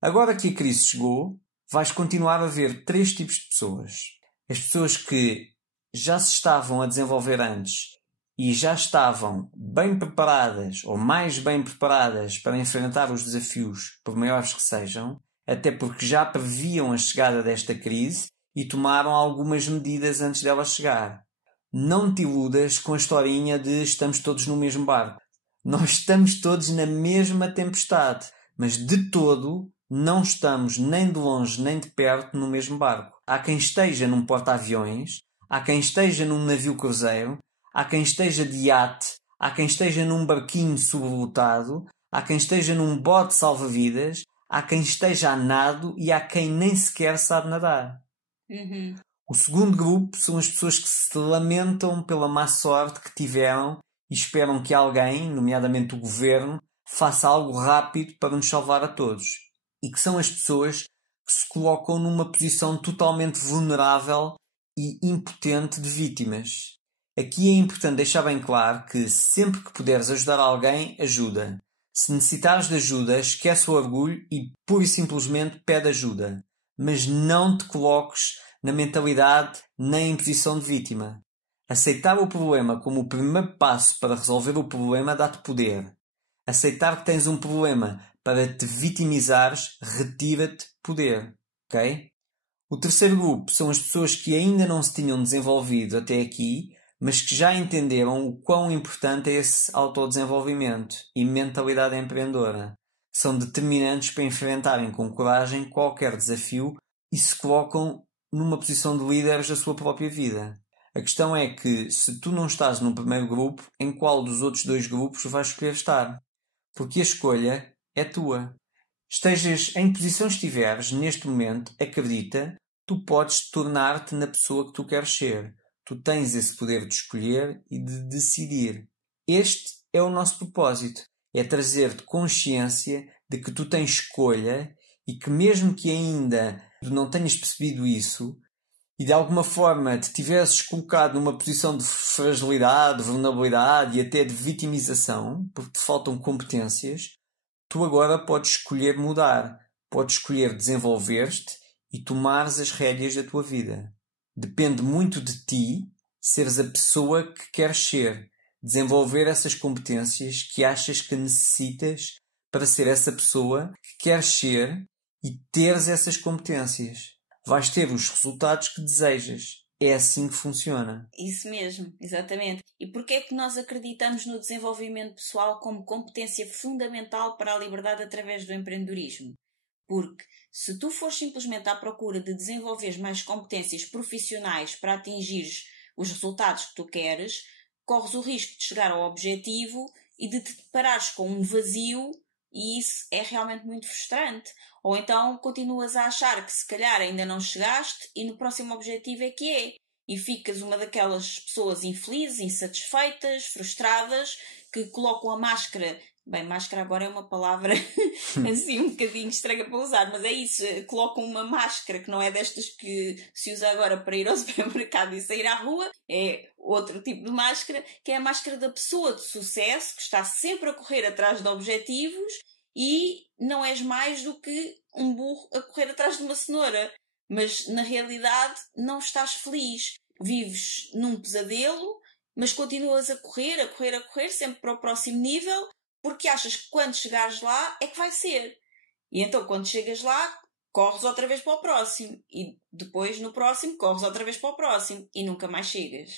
Agora que a crise chegou, vais continuar a ver 3 tipos de pessoas. As pessoas que já se estavam a desenvolver antes e já estavam bem preparadas ou mais bem preparadas para enfrentar os desafios, por maiores que sejam, até porque já previam a chegada desta crise e tomaram algumas medidas antes dela chegar. Não te iludas com a historinha de estamos todos no mesmo barco. Nós estamos todos na mesma tempestade, mas de todo não estamos nem de longe nem de perto no mesmo barco. Há quem esteja num porta-aviões, há quem esteja num navio cruzeiro, há quem esteja de iate, há quem esteja num barquinho sobrelotado, há quem esteja num bote salva-vidas, há quem esteja a nado e há quem nem sequer sabe nadar. O segundo grupo são as pessoas que se lamentam pela má sorte que tiveram e esperam que alguém, nomeadamente o governo, faça algo rápido para nos salvar a todos. E que são as pessoas que se colocam numa posição totalmente vulnerável e impotente de vítimas. Aqui é importante deixar bem claro que sempre que puderes ajudar alguém, ajuda. Se necessitares de ajuda, esquece o orgulho e pura e simplesmente pede ajuda. Mas não te coloques na mentalidade nem em posição de vítima. Aceitar o problema como o primeiro passo para resolver o problema dá-te poder. Aceitar que tens um problema para te vitimizares retira-te poder. Ok? O terceiro grupo são as pessoas que ainda não se tinham desenvolvido até aqui, mas que já entenderam o quão importante é esse autodesenvolvimento e mentalidade empreendedora. São determinantes para enfrentarem com coragem qualquer desafio e se colocam numa posição de líderes da sua própria vida. A questão é que, se tu não estás no primeiro grupo, em qual dos outros 2 grupos vais escolher estar? Porque a escolha é tua. Estejas em que posição estiveres neste momento, acredita, tu podes tornar-te na pessoa que tu queres ser. Tu tens esse poder de escolher e de decidir. Este é o nosso propósito. É trazer-te consciência de que tu tens escolha e que mesmo que ainda não tenhas percebido isso e de alguma forma te tivesses colocado numa posição de fragilidade, vulnerabilidade e até de vitimização, porque te faltam competências, tu agora podes escolher mudar, podes escolher desenvolver-te e tomares as rédeas da tua vida. Depende muito de ti seres a pessoa que queres ser, desenvolver essas competências que achas que necessitas para ser essa pessoa que queres ser e teres essas competências. Vais ter os resultados que desejas. É assim que funciona. Isso mesmo, exatamente. E porquê é que nós acreditamos no desenvolvimento pessoal como competência fundamental para a liberdade através do empreendedorismo? Porque se tu fores simplesmente à procura de desenvolver mais competências profissionais para atingires os resultados que tu queres, corres o risco de chegar ao objetivo e de te deparares com um vazio, e isso é realmente muito frustrante. Ou então continuas a achar que se calhar ainda não chegaste e no próximo objetivo é que é. E ficas uma daquelas pessoas infelizes, insatisfeitas, frustradas, que colocam a máscara. Bem, máscara agora é uma palavra assim um bocadinho estranha para usar, mas é isso. Colocam uma máscara que não é destas que se usa agora para ir ao supermercado e sair à rua. É outro tipo de máscara, que é a máscara da pessoa de sucesso, que está sempre a correr atrás de objetivos e não és mais do que um burro a correr atrás de uma cenoura. Mas na realidade não estás feliz. Vives num pesadelo, mas continuas a correr, sempre para o próximo nível, porque achas que quando chegares lá é que vai ser. E então quando chegas lá, corres outra vez para o próximo. E depois no próximo, corres outra vez para o próximo. E nunca mais chegas.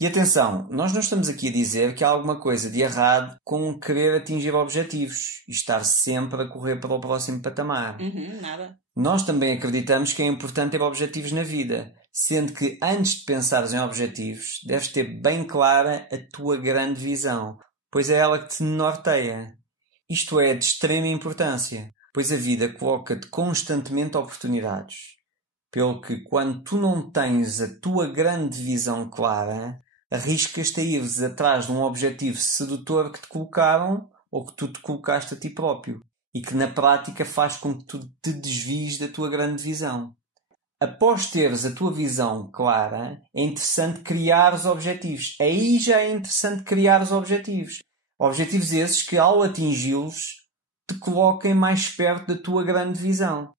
E atenção, nós não estamos aqui a dizer que há alguma coisa de errado com querer atingir objetivos e estar sempre a correr para o próximo patamar. Nada. Nós também acreditamos que é importante ter objetivos na vida, sendo que antes de pensares em objetivos, deves ter bem clara a tua grande visão, pois é ela que te norteia. Isto é de extrema importância, pois a vida coloca-te constantemente oportunidades. Pelo que quando tu não tens a tua grande visão clara, arriscas-te a ires atrás de um objetivo sedutor que te colocaram ou que tu te colocaste a ti próprio e que na prática faz com que tu te desvies da tua grande visão. Após teres a tua visão clara, é interessante criar os objetivos. Aí já é interessante criar os objetivos. Objetivos esses que, ao atingi-los, te coloquem mais perto da tua grande visão.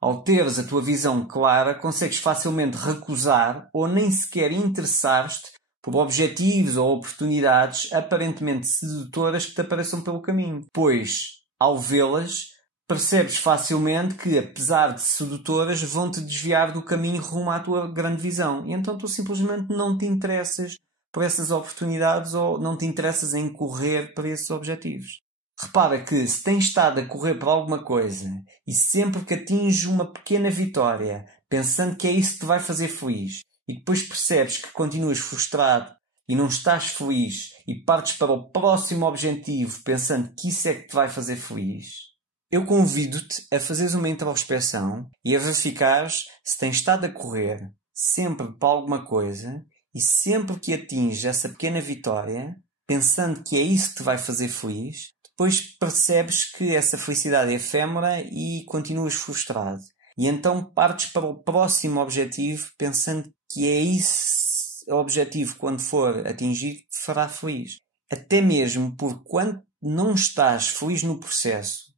Ao teres a tua visão clara, consegues facilmente recusar ou nem sequer interessar-te por objetivos ou oportunidades aparentemente sedutoras que te apareçam pelo caminho. Pois, ao vê-las, percebes facilmente que, apesar de sedutoras, vão-te desviar do caminho rumo à tua grande visão. E então tu simplesmente não te interessas por essas oportunidades ou não te interessas em correr para esses objetivos. Repara que se tens estado a correr por alguma coisa e sempre que atinges uma pequena vitória, pensando que é isso que te vai fazer feliz, e depois percebes que continuas frustrado e não estás feliz e partes para o próximo objetivo pensando que isso é que te vai fazer feliz, eu convido-te a fazeres uma introspeção e a verificares se tens estado a correr sempre para alguma coisa e sempre que atinges essa pequena vitória, pensando que é isso que te vai fazer feliz, depois percebes que essa felicidade é efêmera e continuas frustrado. E então partes para o próximo objetivo pensando que é esse objetivo, quando for atingido, te fará feliz. Até mesmo porque quando não estás feliz no processo,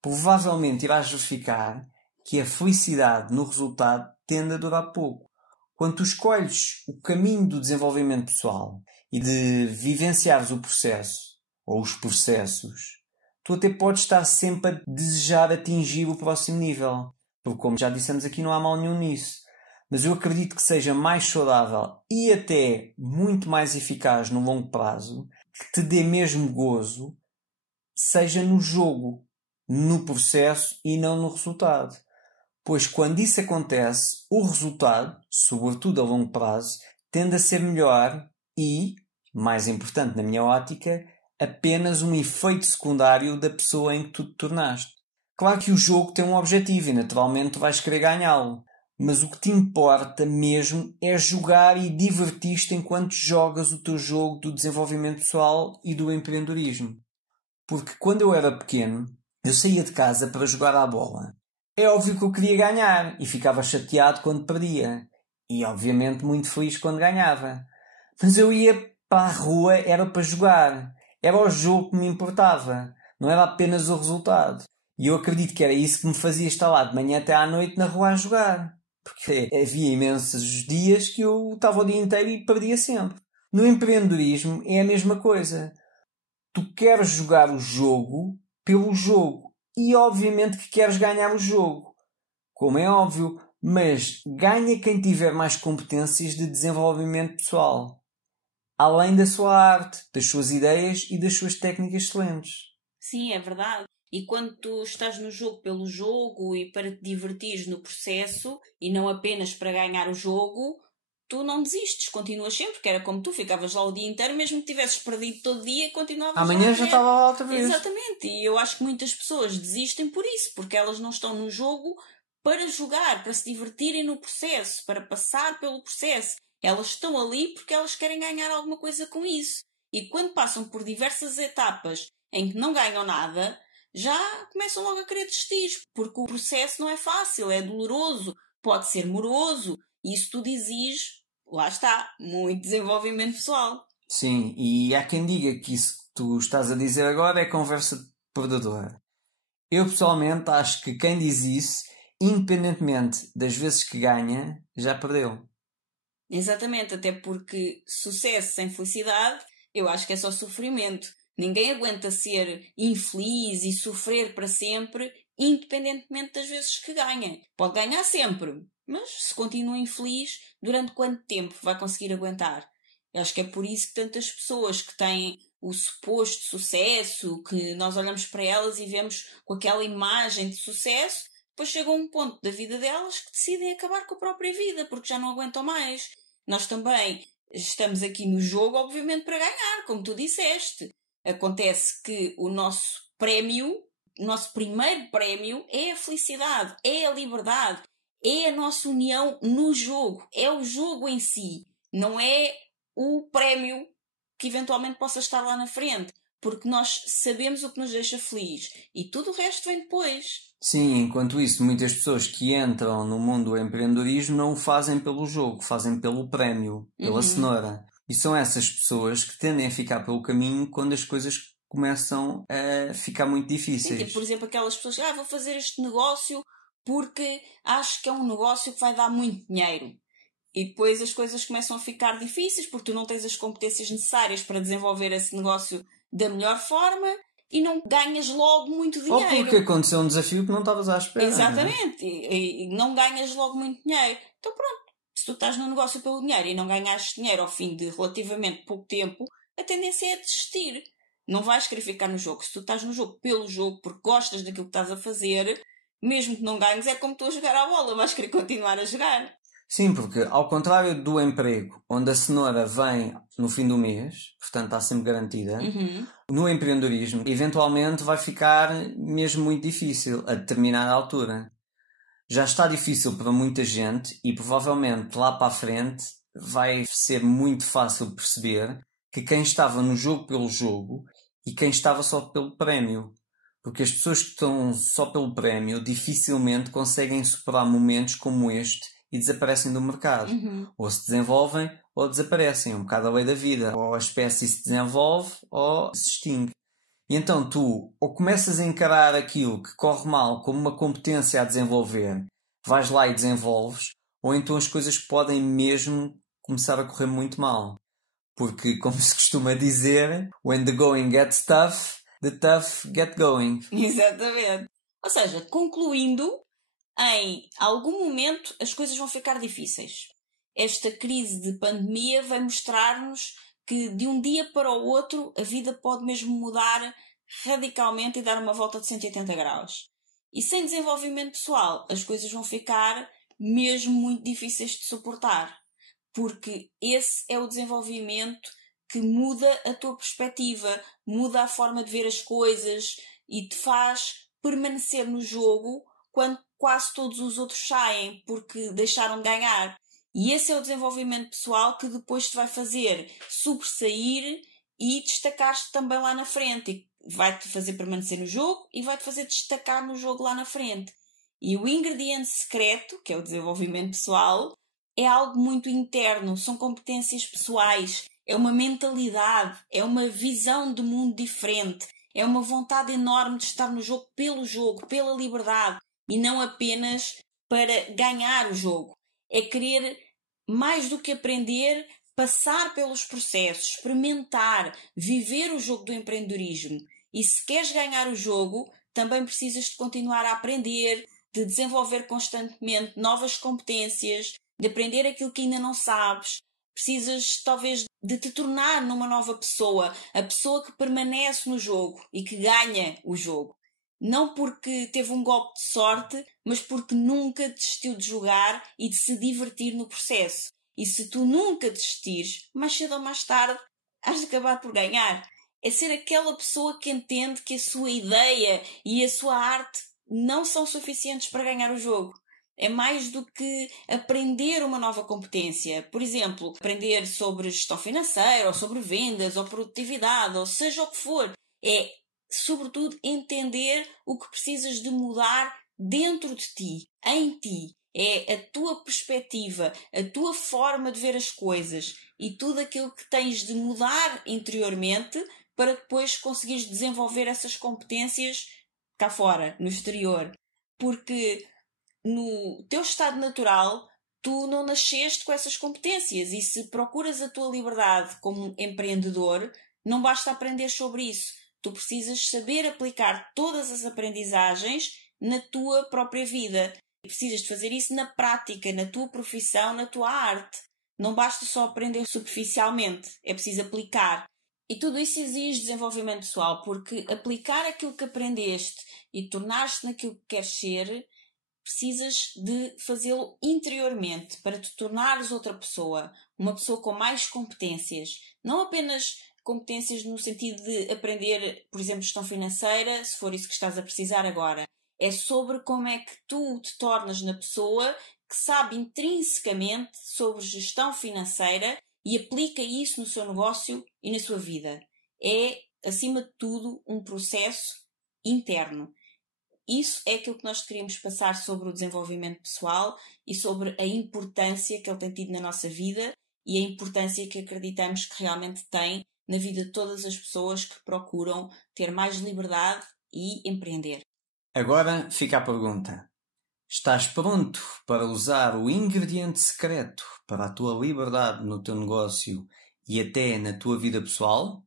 provavelmente irás verificar que a felicidade no resultado tende a durar pouco. Quando tu escolhes o caminho do desenvolvimento pessoal e de vivenciares o processo, ou os processos, tu até podes estar sempre a desejar atingir o próximo nível. Porque, como já dissemos aqui, não há mal nenhum nisso. Mas eu acredito que seja mais saudável e até muito mais eficaz no longo prazo, que te dê mesmo gozo, seja no jogo, no processo e não no resultado. Pois quando isso acontece, o resultado, sobretudo a longo prazo, tende a ser melhor e, mais importante na minha ótica, apenas um efeito secundário da pessoa em que tu te tornaste. Claro que o jogo tem um objetivo e naturalmente tu vais querer ganhá-lo. Mas o que te importa mesmo é jogar e divertir-te enquanto jogas o teu jogo do desenvolvimento pessoal e do empreendedorismo. Porque quando eu era pequeno, eu saía de casa para jogar à bola. É óbvio que eu queria ganhar e ficava chateado quando perdia. E obviamente muito feliz quando ganhava. Mas eu ia para a rua, era para jogar. Era o jogo que me importava. Não era apenas o resultado. E eu acredito que era isso que me fazia estar lá de manhã até à noite na rua a jogar. Porque havia imensos dias que eu estava o dia inteiro e perdia sempre. No empreendedorismo é a mesma coisa. Tu queres jogar o jogo pelo jogo. E obviamente que queres ganhar o jogo. Como é óbvio. Mas ganha quem tiver mais competências de desenvolvimento pessoal. Além da sua arte, das suas ideias e das suas técnicas excelentes. Sim, é verdade. E quando tu estás no jogo pelo jogo e para te divertires no processo e não apenas para ganhar o jogo, tu não desistes, continuas sempre, que era como tu, ficavas lá o dia inteiro, mesmo que tivesses perdido todo dia, continuavas Amanhã já estava lá outra vez. Exatamente, e eu acho que muitas pessoas desistem por isso, porque elas não estão no jogo para jogar, para se divertirem no processo, para passar pelo processo. Elas estão ali porque elas querem ganhar alguma coisa com isso. E quando passam por diversas etapas em que não ganham nada, já começam logo a querer desistir, porque o processo não é fácil, é doloroso, pode ser moroso, e isso tudo exige, lá está, muito desenvolvimento pessoal. Sim, e há quem diga que isso que tu estás a dizer agora é conversa de perdedor. Eu pessoalmente acho que quem diz isso, independentemente das vezes que ganha, já perdeu. Exatamente, até porque sucesso sem felicidade, eu acho que é só sofrimento. Ninguém aguenta ser infeliz e sofrer para sempre, independentemente das vezes que ganha. Pode ganhar sempre, mas se continua infeliz, durante quanto tempo vai conseguir aguentar? Eu acho que é por isso que tantas pessoas que têm o suposto sucesso, que nós olhamos para elas e vemos com aquela imagem de sucesso, depois chegam a um ponto da vida delas que decidem acabar com a própria vida, porque já não aguentam mais. Nós também estamos aqui no jogo, obviamente, para ganhar, como tu disseste. Acontece que o nosso primeiro prémio é a felicidade, é a liberdade, é a nossa união no jogo, é o jogo em si, não é o prémio que eventualmente possa estar lá na frente, porque nós sabemos o que nos deixa feliz e tudo o resto vem depois. Sim, enquanto isso, muitas pessoas que entram no mundo do empreendedorismo não o fazem pelo jogo, fazem pelo prémio, pela cenoura. E são essas pessoas que tendem a ficar pelo caminho quando as coisas começam a ficar muito difíceis. Sim, tipo, por exemplo, aquelas pessoas que vou fazer este negócio porque acho que é um negócio que vai dar muito dinheiro. E depois as coisas começam a ficar difíceis porque tu não tens as competências necessárias para desenvolver esse negócio da melhor forma e não ganhas logo muito dinheiro. Ou porque aconteceu um desafio que não estavas à espera. Exatamente. E não ganhas logo muito dinheiro. Então pronto, se tu estás no negócio pelo dinheiro e não ganhaste dinheiro ao fim de relativamente pouco tempo, a tendência é desistir. Não vais querer ficar no jogo. Se tu estás no jogo pelo jogo, porque gostas daquilo que estás a fazer, mesmo que não ganhes, é como tu a jogar à bola. Vais querer continuar a jogar. Sim, porque ao contrário do emprego, onde a cenoura vem no fim do mês, portanto está sempre garantida, no empreendedorismo, eventualmente vai ficar mesmo muito difícil a determinada altura. Já está difícil para muita gente e provavelmente lá para a frente vai ser muito fácil perceber que quem estava no jogo pelo jogo e quem estava só pelo prémio. Porque as pessoas que estão só pelo prémio dificilmente conseguem superar momentos como este e desaparecem do mercado. Ou se desenvolvem ou desaparecem. É um bocado a lei da vida. Ou a espécie se desenvolve ou se extingue. E então tu ou começas a encarar aquilo que corre mal como uma competência a desenvolver, vais lá e desenvolves, ou então as coisas podem mesmo começar a correr muito mal. Porque, como se costuma dizer, when the going gets tough, the tough get going. Exatamente. Ou seja, concluindo, em algum momento as coisas vão ficar difíceis. Esta crise de pandemia vai mostrar-nos que de um dia para o outro a vida pode mesmo mudar radicalmente e dar uma volta de 180 graus. E sem desenvolvimento pessoal as coisas vão ficar mesmo muito difíceis de suportar. Porque esse é o desenvolvimento que muda a tua perspectiva, muda a forma de ver as coisas e te faz permanecer no jogo quando quase todos os outros saem porque deixaram de ganhar. E esse é o desenvolvimento pessoal que depois te vai fazer sobressair e destacar-te também lá na frente. Vai-te fazer permanecer no jogo e vai-te fazer destacar no jogo lá na frente. E o ingrediente secreto, que é o desenvolvimento pessoal, é algo muito interno, são competências pessoais, é uma mentalidade, é uma visão de mundo diferente, é uma vontade enorme de estar no jogo, pela liberdade e não apenas para ganhar o jogo. É querer, mais do que aprender, passar pelos processos, experimentar, viver o jogo do empreendedorismo. E se queres ganhar o jogo, também precisas de continuar a aprender, de desenvolver constantemente novas competências, de aprender aquilo que ainda não sabes. Precisas, talvez, de te tornar numa nova pessoa, a pessoa que permanece no jogo e que ganha o jogo. Não porque teve um golpe de sorte, mas porque nunca desistiu de jogar e de se divertir no processo. E se tu nunca desistires, mais cedo ou mais tarde, has de acabar por ganhar. É ser aquela pessoa que entende que a sua ideia e a sua arte não são suficientes para ganhar o jogo. É mais do que aprender uma nova competência. Por exemplo, aprender sobre gestão financeira, ou sobre vendas, ou produtividade, ou seja o que for. É, sobretudo, entender o que precisas de mudar dentro de ti, em ti. É a tua perspectiva, a tua forma de ver as coisas e tudo aquilo que tens de mudar interiormente para depois conseguires desenvolver essas competências cá fora, no exterior. Porque no teu estado natural, tu não nasceste com essas competências e se procuras a tua liberdade como empreendedor, não basta aprender sobre isso. Tu precisas saber aplicar todas as aprendizagens na tua própria vida. E precisas de fazer isso na prática, na tua profissão, na tua arte. Não basta só aprender superficialmente, é preciso aplicar. E tudo isso exige desenvolvimento pessoal, porque aplicar aquilo que aprendeste e tornar-te naquilo que queres ser, precisas de fazê-lo interiormente para te tornares outra pessoa, uma pessoa com mais competências. Não apenas competências no sentido de aprender, por exemplo, gestão financeira, se for isso que estás a precisar agora. É sobre como é que tu te tornas na pessoa que sabe intrinsecamente sobre gestão financeira e aplica isso no seu negócio e na sua vida. É, acima de tudo, um processo interno. Isso é aquilo que nós queríamos passar sobre o desenvolvimento pessoal e sobre a importância que ele tem tido na nossa vida e a importância que acreditamos que realmente tem na vida de todas as pessoas que procuram ter mais liberdade e empreender. Agora fica a pergunta. Estás pronto para usar o ingrediente secreto para a tua liberdade no teu negócio e até na tua vida pessoal?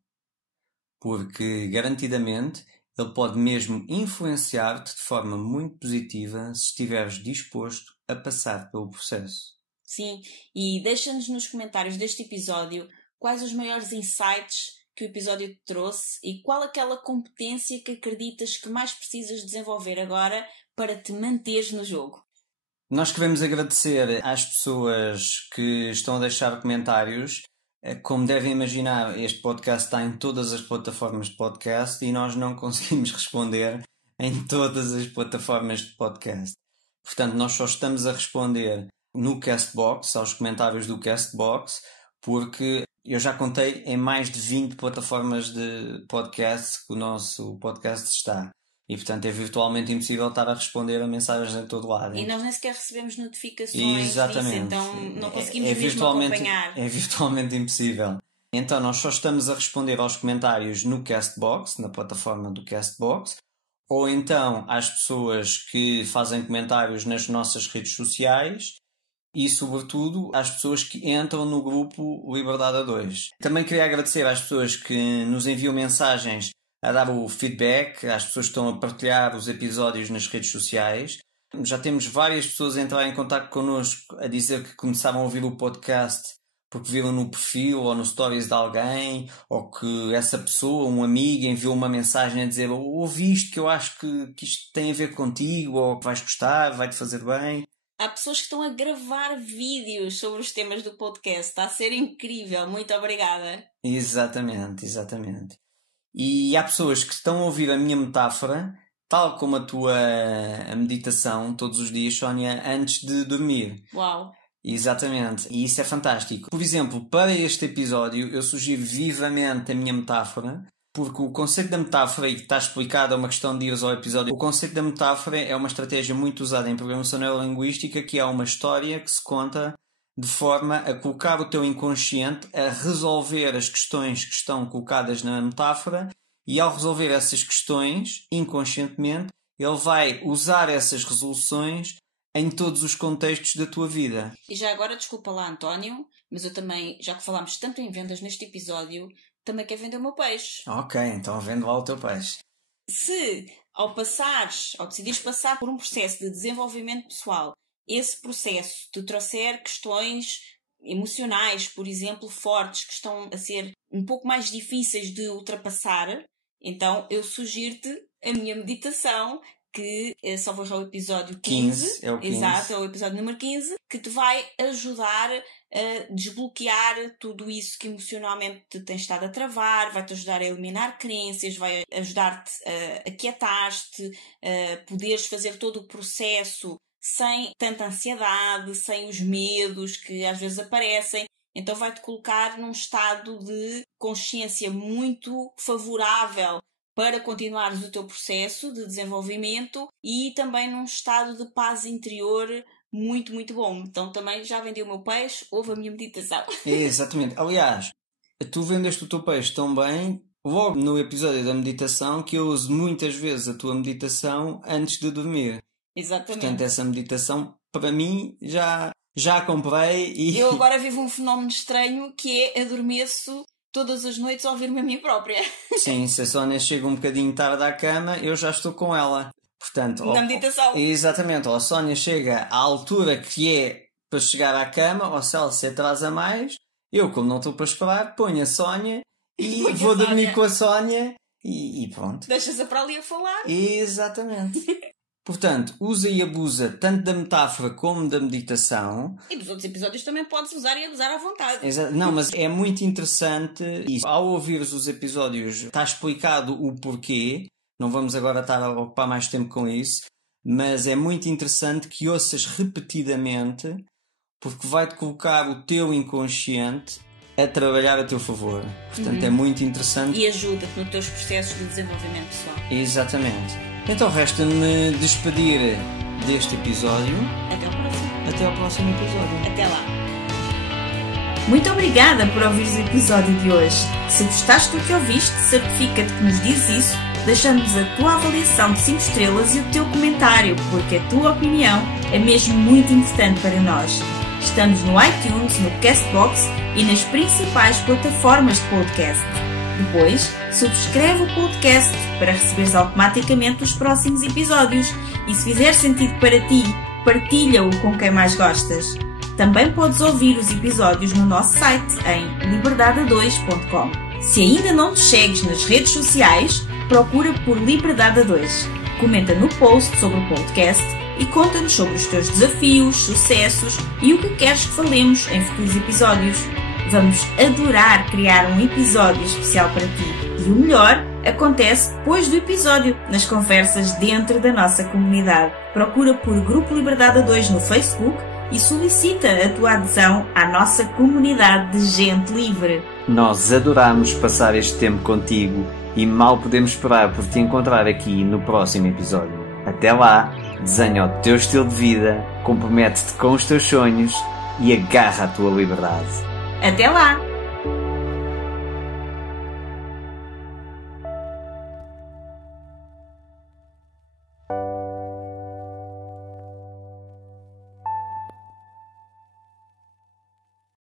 Porque, garantidamente, ele pode mesmo influenciar-te de forma muito positiva se estiveres disposto a passar pelo processo. Sim, e deixa-nos nos comentários deste episódio quais os maiores insights que o episódio te trouxe e qual aquela competência que acreditas que mais precisas desenvolver agora para te manteres no jogo. Nós queremos agradecer às pessoas que estão a deixar comentários. Como devem imaginar, este podcast está em todas as plataformas de podcast e nós não conseguimos responder em todas as plataformas de podcast. Portanto, nós só estamos a responder no Castbox, aos comentários do Castbox, porque eu já contei em mais de 20 plataformas de podcast que o nosso podcast está. E, portanto, é virtualmente impossível estar a responder a mensagens em todo lado. E nós nem sequer recebemos notificações disso, então não conseguimos mesmo acompanhar. É virtualmente impossível. Então, nós só estamos a responder aos comentários no Castbox, na plataforma do Castbox, ou então às pessoas que fazem comentários nas nossas redes sociais e, sobretudo, às pessoas que entram no grupo Liberdade a 2. Também queria agradecer às pessoas que nos enviam mensagens a dar o feedback, às pessoas que estão a partilhar os episódios nas redes sociais. Já temos várias pessoas a entrar em contato connosco a dizer que começaram a ouvir o podcast porque viram no perfil ou no stories de alguém, ou que essa pessoa, um amigo, enviou uma mensagem a dizer: ouvi isto que eu acho que isto tem a ver contigo, ou que vais gostar, vai-te fazer bem. Há pessoas que estão a gravar vídeos sobre os temas do podcast. Está a ser incrível. Muito obrigada. Exatamente. E há pessoas que estão a ouvir a minha metáfora, tal como a tua meditação, todos os dias, Sónia, antes de dormir. Uau! Exatamente. E isso é fantástico. Por exemplo, para este episódio, eu sugiro vivamente a minha metáfora, porque o conceito da metáfora, e que está explicado, é uma questão de ires ao episódio, o conceito da metáfora é uma estratégia muito usada em programação neurolinguística, que é uma história que se conta de forma a colocar o teu inconsciente a resolver as questões que estão colocadas na metáfora, e ao resolver essas questões, inconscientemente, ele vai usar essas resoluções em todos os contextos da tua vida. E já agora, desculpa lá, António, mas eu também, já que falámos tanto em vendas neste episódio, também quero vender o meu peixe. Ok, então vende lá o teu peixe. Se, ao decidires passar por um processo de desenvolvimento pessoal, esse processo te trouxer questões emocionais, por exemplo, fortes, que estão a ser um pouco mais difíceis de ultrapassar, então eu sugiro-te a minha meditação, que só vou ao episódio 15. É o 15. Exato, é o episódio número 15, que te vai ajudar a desbloquear tudo isso que emocionalmente te tem estado a travar, vai-te ajudar a eliminar crenças, vai ajudar-te a aquietar-te, a poderes fazer todo o processo sem tanta ansiedade, sem os medos que às vezes aparecem. Então vai-te colocar num estado de consciência muito favorável para continuares o teu processo de desenvolvimento e também num estado de paz interior muito, muito bom. Então também já vendi o meu peixe, houve a minha meditação. Exatamente. Aliás, tu vendeste o teu peixe tão bem, logo no episódio da meditação, que eu uso muitas vezes a tua meditação antes de dormir. Exatamente. Portanto, essa meditação, para mim, já comprei e... Eu agora vivo um fenómeno estranho que é adormeço todas as noites a ouvir-me a mim própria. Sim, se a Sónia chega um bocadinho tarde à cama, eu já estou com ela. Portanto, na meditação. Exatamente. Ou a Sónia chega à altura que é para chegar à cama, ou se ela se atrasa mais, eu, como não estou para esperar, ponho a Sónia e vou dormir com a Sónia e pronto. Deixas-a para ali a falar. Exatamente. Portanto, usa e abusa tanto da metáfora como da meditação. E dos outros episódios também podes usar e abusar à vontade. Não, mas é muito interessante e ao ouvires os episódios está explicado o porquê. Não vamos agora estar a ocupar mais tempo com isso, mas é muito interessante que ouças repetidamente, porque vai-te colocar o teu inconsciente a trabalhar a teu favor. Portanto, é muito interessante. E ajuda-te nos teus processos de desenvolvimento pessoal. Exatamente. Então resta-me despedir deste episódio. Até ao próximo episódio. Até lá. Muito obrigada por ouvires o episódio de hoje. Se gostaste do que ouviste, certifica-te que nos dizes isso deixando-nos a tua avaliação de 5 estrelas e o teu comentário, porque a tua opinião é mesmo muito importante para nós. Estamos no iTunes, no Castbox e nas principais plataformas de podcast. Depois, subscreve o podcast para receberes automaticamente os próximos episódios e, se fizer sentido para ti, partilha-o com quem mais gostas. Também podes ouvir os episódios no nosso site em liberdade2.com. Se ainda não nos segues nas redes sociais, procura por Liberdade a 2. Comenta no post sobre o podcast e conta-nos sobre os teus desafios, sucessos e o que queres que falemos em futuros episódios. Vamos adorar criar um episódio especial para ti. E o melhor acontece depois do episódio, nas conversas dentro da nossa comunidade. Procura por Grupo Liberdade a 2 no Facebook e solicita a tua adesão à nossa comunidade de gente livre. Nós adoramos passar este tempo contigo e mal podemos esperar por te encontrar aqui no próximo episódio. Até lá, desenha o teu estilo de vida, compromete-te com os teus sonhos e agarra a tua liberdade. Até lá!